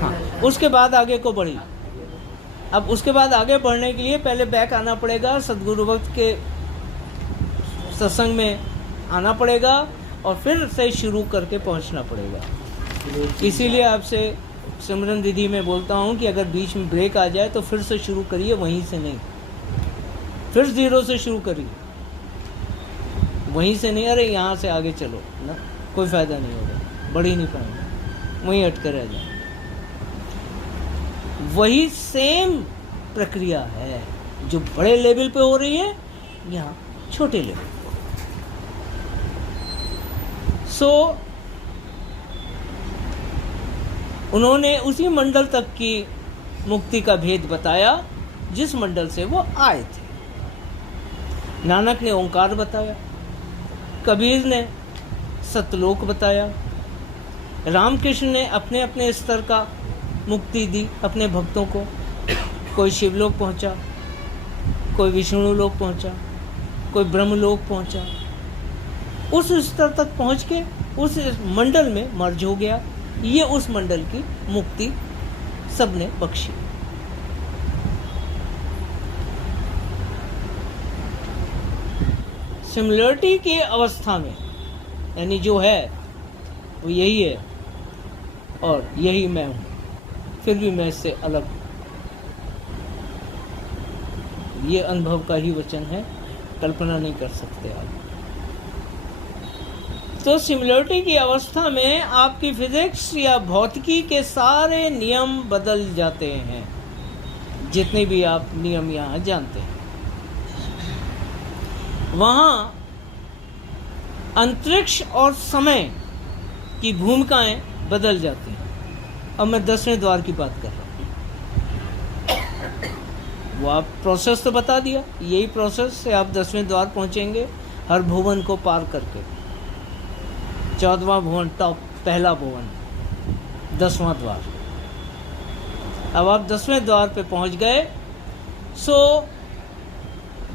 हाँ, उसके बाद आगे को बढ़ी। अब उसके बाद आगे बढ़ने के लिए पहले बैक आना पड़ेगा, सदगुरु भक्त के सत्संग में आना पड़ेगा, और फिर से शुरू करके पहुंचना पड़ेगा। इसीलिए आपसे सिमरन दीदी में बोलता हूं कि अगर बीच में ब्रेक आ जाए तो फिर से शुरू करिए, वहीं से नहीं, फिर जीरो से शुरू करिए, वहीं से नहीं, अरे यहाँ से आगे चलो ना, कोई फ़ायदा नहीं होगा, बढ़ ही नहीं पाएंगे, वहीं अटके रह जाए। वही सेम प्रक्रिया है जो बड़े लेवल पे हो रही है, यहाँ छोटे लेवल पे। उन्होंने उसी मंडल तक की मुक्ति का भेद बताया जिस मंडल से वो आए थे। नानक ने ओंकार बताया, कबीर ने सतलोक बताया, रामकृष्ण ने अपने अपने स्तर का मुक्ति दी अपने भक्तों को। कोई शिवलोक पहुंचा, कोई विष्णु लोक पहुंचा, कोई ब्रह्मलोक पहुंचा, उस स्तर तक पहुंच के उस मंडल में मर्ज हो गया। ये उस मंडल की मुक्ति सबने बख्शी। सिमिलरिटी की अवस्था में यानी जो है वो यही है और यही मैं हूं, फिर भी मैं इससे अलग हूं। ये अनुभव का ही वचन है, कल्पना नहीं कर सकते आप। तो सिमिलरिटी की अवस्था में आपकी फिजिक्स या भौतिकी के सारे नियम बदल जाते हैं, जितने भी आप नियम यहाँ जानते हैं। वहाँ अंतरिक्ष और समय की भूमिकाएं बदल जाती हैं। अब मैं 10वें द्वार की बात कर रहा हूँ। वो आप प्रोसेस तो बता दिया, यही प्रोसेस से आप 10वें द्वार पहुँचेंगे, हर भुवन को पार करके। 14वां भुवन टॉप, पहला भुवन, 10वां द्वार। अब आप 10वें द्वार पे पहुँच गए। सो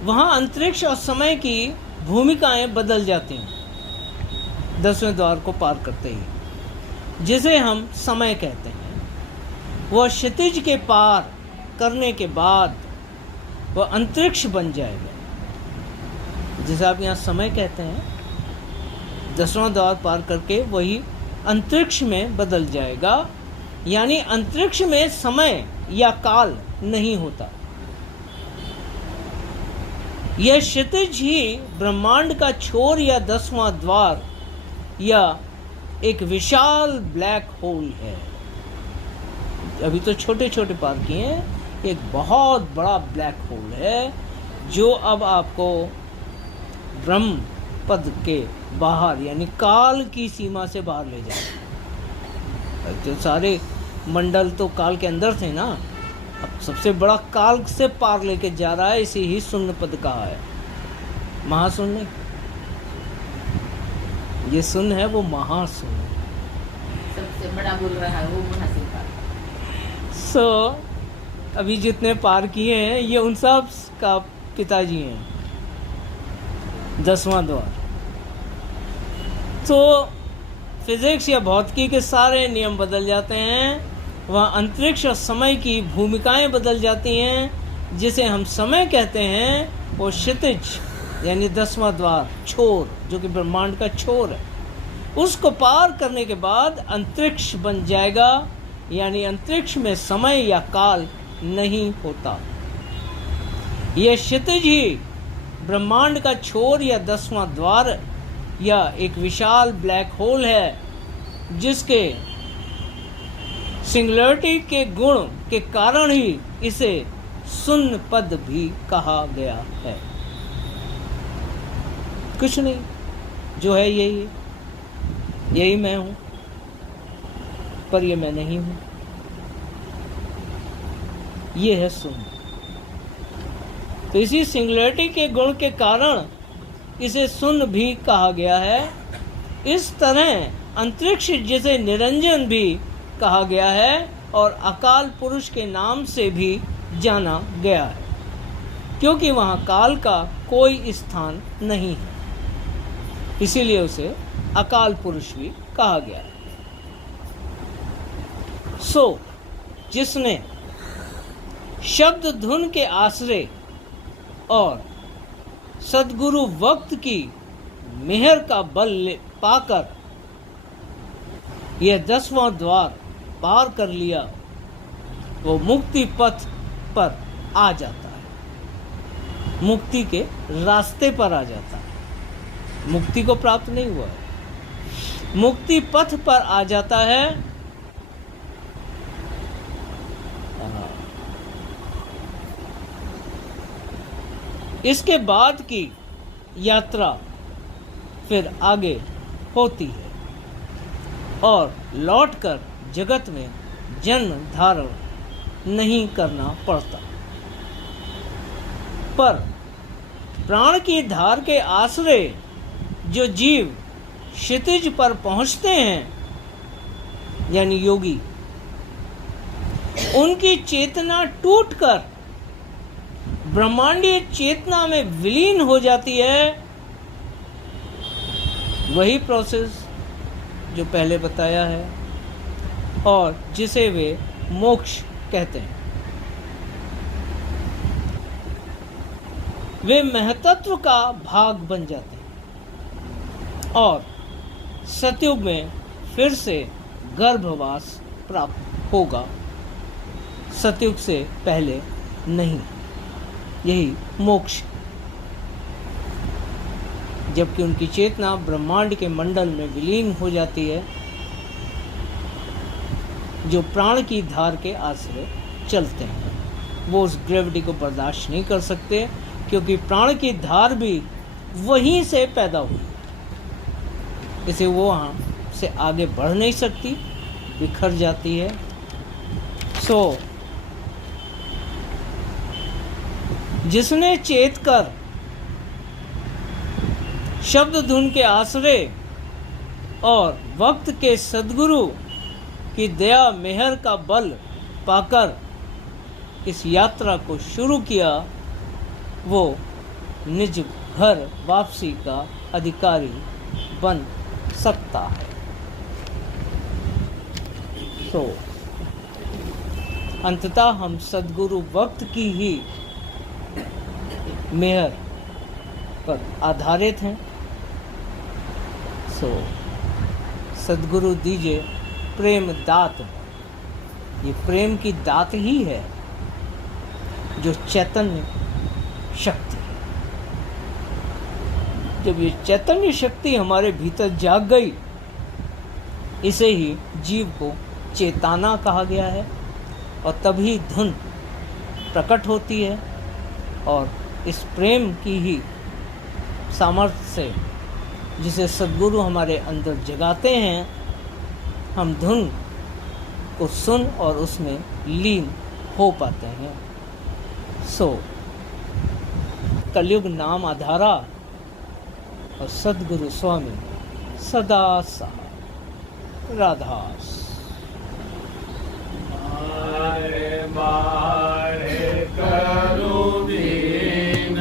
वहाँ अंतरिक्ष और समय की भूमिकाएं बदल जाती हैं 10वें द्वार को पार करते ही, जिसे हम समय कहते हैं। वह क्षितिज के पार करने के बाद वह अंतरिक्ष बन जाएगा, जिसे आप यहाँ समय कहते हैं। 10वां द्वार पार करके वही अंतरिक्ष में बदल जाएगा, यानी अंतरिक्ष में समय या काल नहीं होता। यह क्षितिज ही ब्रह्मांड का छोर या 10वां द्वार या एक विशाल ब्लैक होल है। अभी तो छोटे छोटे पार किए हैं, एक बहुत बड़ा ब्लैक होल है जो अब आपको ब्रह्म पद के बाहर यानी काल की सीमा से बाहर ले जाए। तो सारे मंडल तो काल के अंदर थे ना, अब सबसे बड़ा काल से पार लेके जा रहा है, इसी ही शून्य पद कहा है। महाशून्य, ये शून्य है, वो महाशून्य। सबसे बड़ा बोल रहा है वो महाशिव। सो अभी जितने पार किए हैं ये उन सब का पिताजी हैं, 10वां द्वार। तो फिजिक्स या भौतिकी के सारे नियम बदल जाते हैं, वहाँ अंतरिक्ष और समय की भूमिकाएं बदल जाती हैं। जिसे हम समय कहते हैं वो क्षितिज यानी 10वां द्वार, छोर, जो कि ब्रह्मांड का छोर है, उसको पार करने के बाद अंतरिक्ष बन जाएगा, यानी अंतरिक्ष में समय या काल नहीं होता। यह क्षितिज ही ब्रह्मांड का छोर या 10वां द्वार या एक विशाल ब्लैक होल है, जिसके सिंगुलरिटी के गुण के कारण ही इसे शून्य पद भी कहा गया है। कुछ नहीं, जो है यही है, यही मैं हूं, पर ये मैं नहीं हूं, ये है शून्य। तो इसी सिंगुलरिटी के गुण के कारण इसे शून्य भी कहा गया है। इस तरह अंतरिक्ष जिसे निरंजन भी कहा गया है और अकाल पुरुष के नाम से भी जाना गया है, क्योंकि वहाँ काल का कोई स्थान नहीं है, इसीलिए उसे अकाल पुरुष भी कहा गया है। सो जिसने शब्द धुन के आश्रय और सद्गुरु वक्त की मेहर का बल पाकर यह 10वां द्वार पार कर लिया, वो मुक्ति पथ पर आ जाता है, मुक्ति के रास्ते पर आ जाता है। मुक्ति को प्राप्त नहीं हुआ है, मुक्ति पथ पर आ जाता है। इसके बाद की यात्रा फिर आगे होती है और लौटकर जगत में जन्म धारण नहीं करना पड़ता, पर प्राण की धार के आश्रय जो जीव क्षितिज पर पहुंचते हैं यानी योगी, उनकी चेतना टूटकर ब्रह्मांडीय चेतना में विलीन हो जाती है, वही प्रोसेस जो पहले बताया है और जिसे वे मोक्ष कहते हैं। वे महतत्व का भाग बन जाते हैं और सतयुग में फिर से गर्भवास प्राप्त होगा, सतयुग से पहले नहीं। यही मोक्ष। जबकि उनकी चेतना ब्रह्मांड के मंडल में विलीन हो जाती है, जो प्राण की धार के आश्रय चलते हैं, वो उस ग्रेविटी को बर्दाश्त नहीं कर सकते, क्योंकि प्राण की धार भी वहीं से पैदा हुई, इसे वो वहाँ से आगे बढ़ नहीं सकती, बिखर जाती है। जिसने चेत कर शब्द धुन के आश्रय और वक्त के सद्गुरु की दया मेहर का बल पाकर इस यात्रा को शुरू किया, वो निज घर वापसी का अधिकारी बन सकता है। अंततः हम सद्गुरु वक्त की ही मेहर पर आधारित हैं। सद्गुरु दीजिए प्रेम दात। ये प्रेम की दात ही है जो चैतन्य शक्ति। जब ये चैतन्य शक्ति हमारे भीतर जाग गई, इसे ही जीव को चेताना कहा गया है, और तभी धुन प्रकट होती है। और इस प्रेम की ही सामर्थ्य से, जिसे सद्गुरु हमारे अंदर जगाते हैं, हम धुन को सुन और उसमें लीन हो पाते हैं। कलयुग नाम आधारा और सद्गुरु स्वामी सदा साहब राधास। मारे मारे करो दीन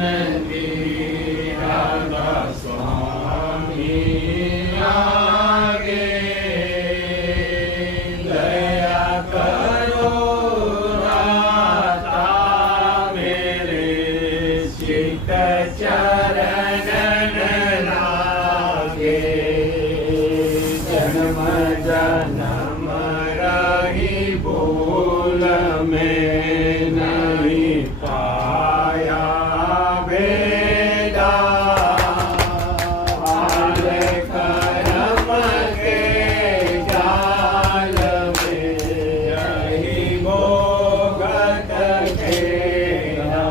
राधा स्वामी आगे, दया करो राधा मेरे चित चरण लागे। जन्म जन्म रही भूल में नहीं पाया भेदा, हाल करम के जाल में यही भोगत खेला।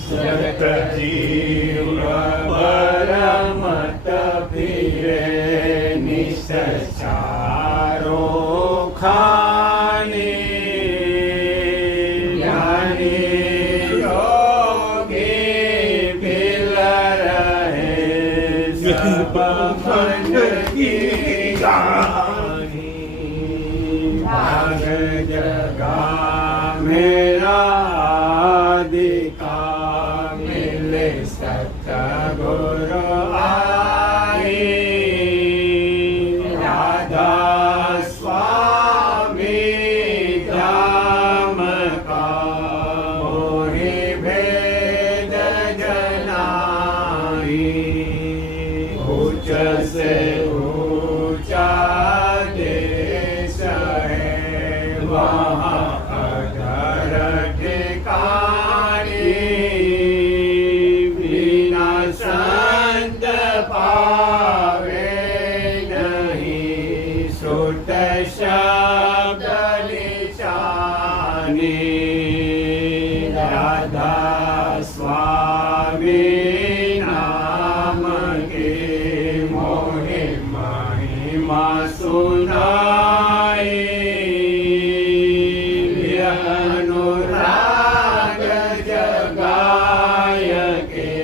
सत जीव परमत फिरे निसचारो खाने, ज्ञानी योगी पिल रहे सब मन की कहानी। भाग जगा मेरा आदिका, मिले सतगुरु आई। राधा स्वामी धाम का मोहि भेद जनाई। ऊंच से ऊंचा देश है वहाँ अधर ठिकानी। बिना संत पावे नहीं सुत शब्द लिसानी। राधा स्वामी नाम के मोहि महिमा सुनाई। अनुराग जगाय के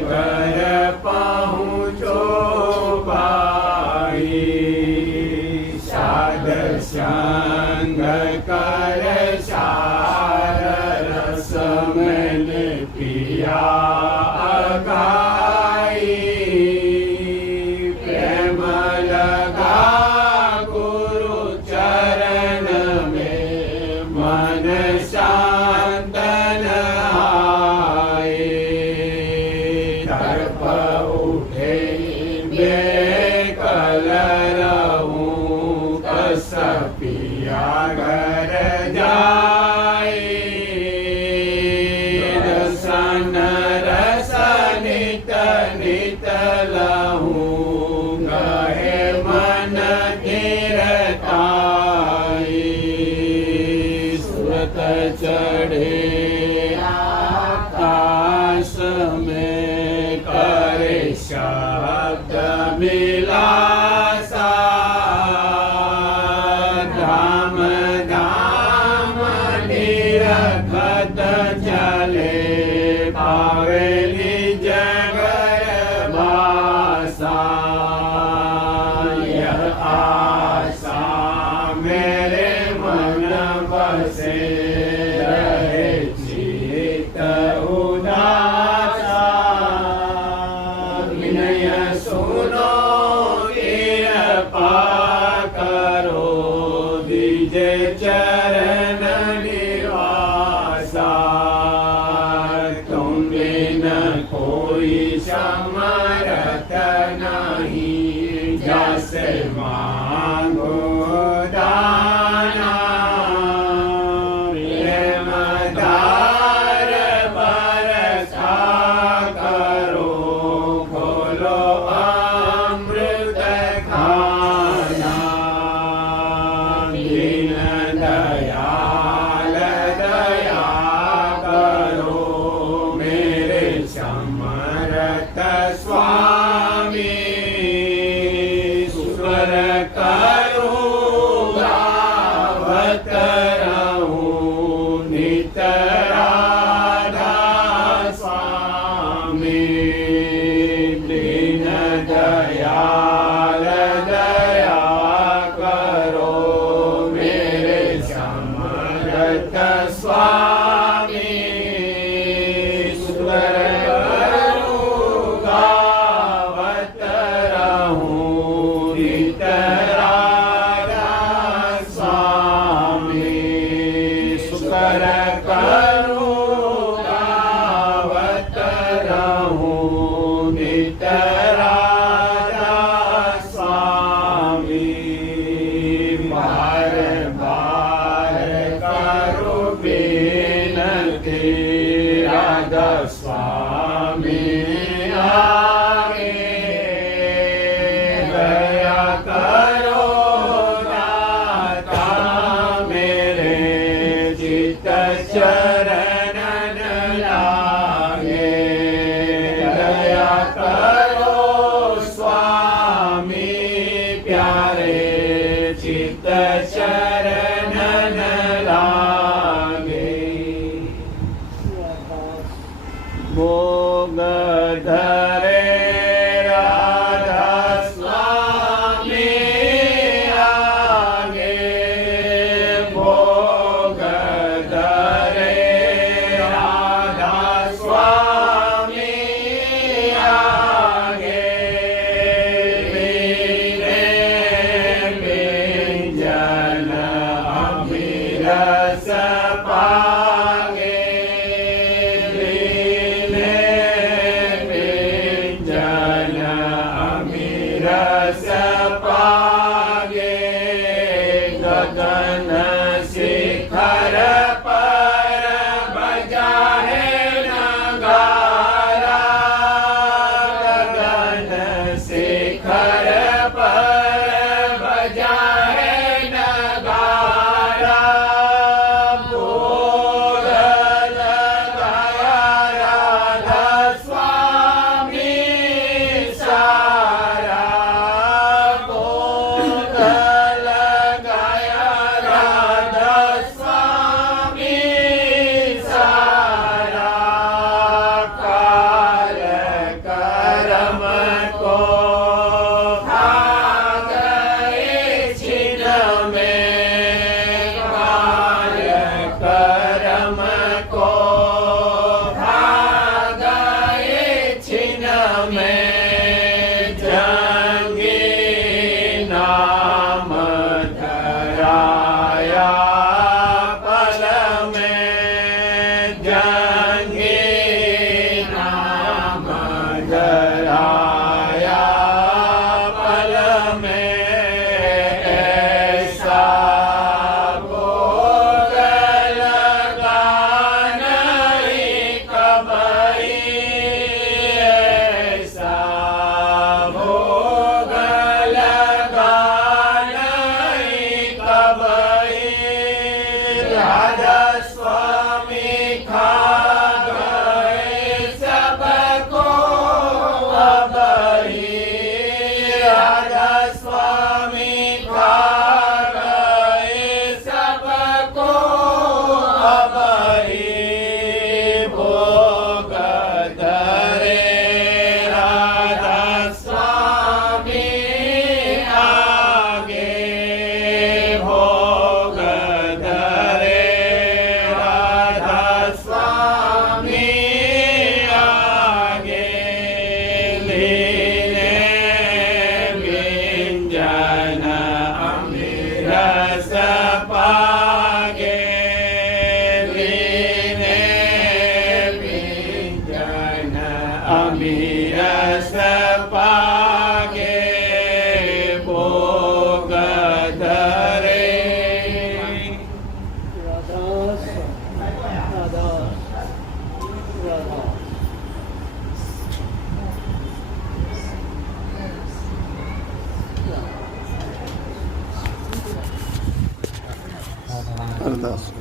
घर पहुँचो भाई। साध संग कर सार रस में मन शांत न आए। दर्प उठे बेकल रहूं, कस पिया घर जाए। रसन रस नित नित लहूं, गहे मन गिरताई। सुरत चढ़े आकाश में, करे शब्द मिलासा। धाम धाम निरखत चले, पावेली जगर भाषा। यह आशा मेरे मन बसे, रहे चित उदासा। विनय सुनो कृपा करो, दीजे चरण निवासा। तुम बिन कोई समर्थ नहीं, जैसे मांगो दाना। प्रेम धार बरसा करो, खोलो अमृत खाना। दीन दयाल दया करो, मेरे समर्थ स्वामी। सुकर करो गावत रहूं, नित राधा स्वामी। दीन दयाल दया करो, मेरे समर्थ स्वामी। सुकर करो गावत रहूं, नित राधा स्वामी। सुकर करो गावत रहूं, नित राधा स्वामी। बार बार करो विनती, राधा स्वामी आगे। दया करो दाता मेरे, चित चरण लागे। दया करो स्वामी प्यारे, चित चरण लागे। भोग धरे राधा स्वामी आगे। भोग धरे राधा स्वामी आगे। वीरे व्यंजन अमिरस पागे। व्यंजन अमिरस पागे। गगन शिखर पर बजा है नगारा। गगन शिखर पर बजा है नगारा। भोग करता असो.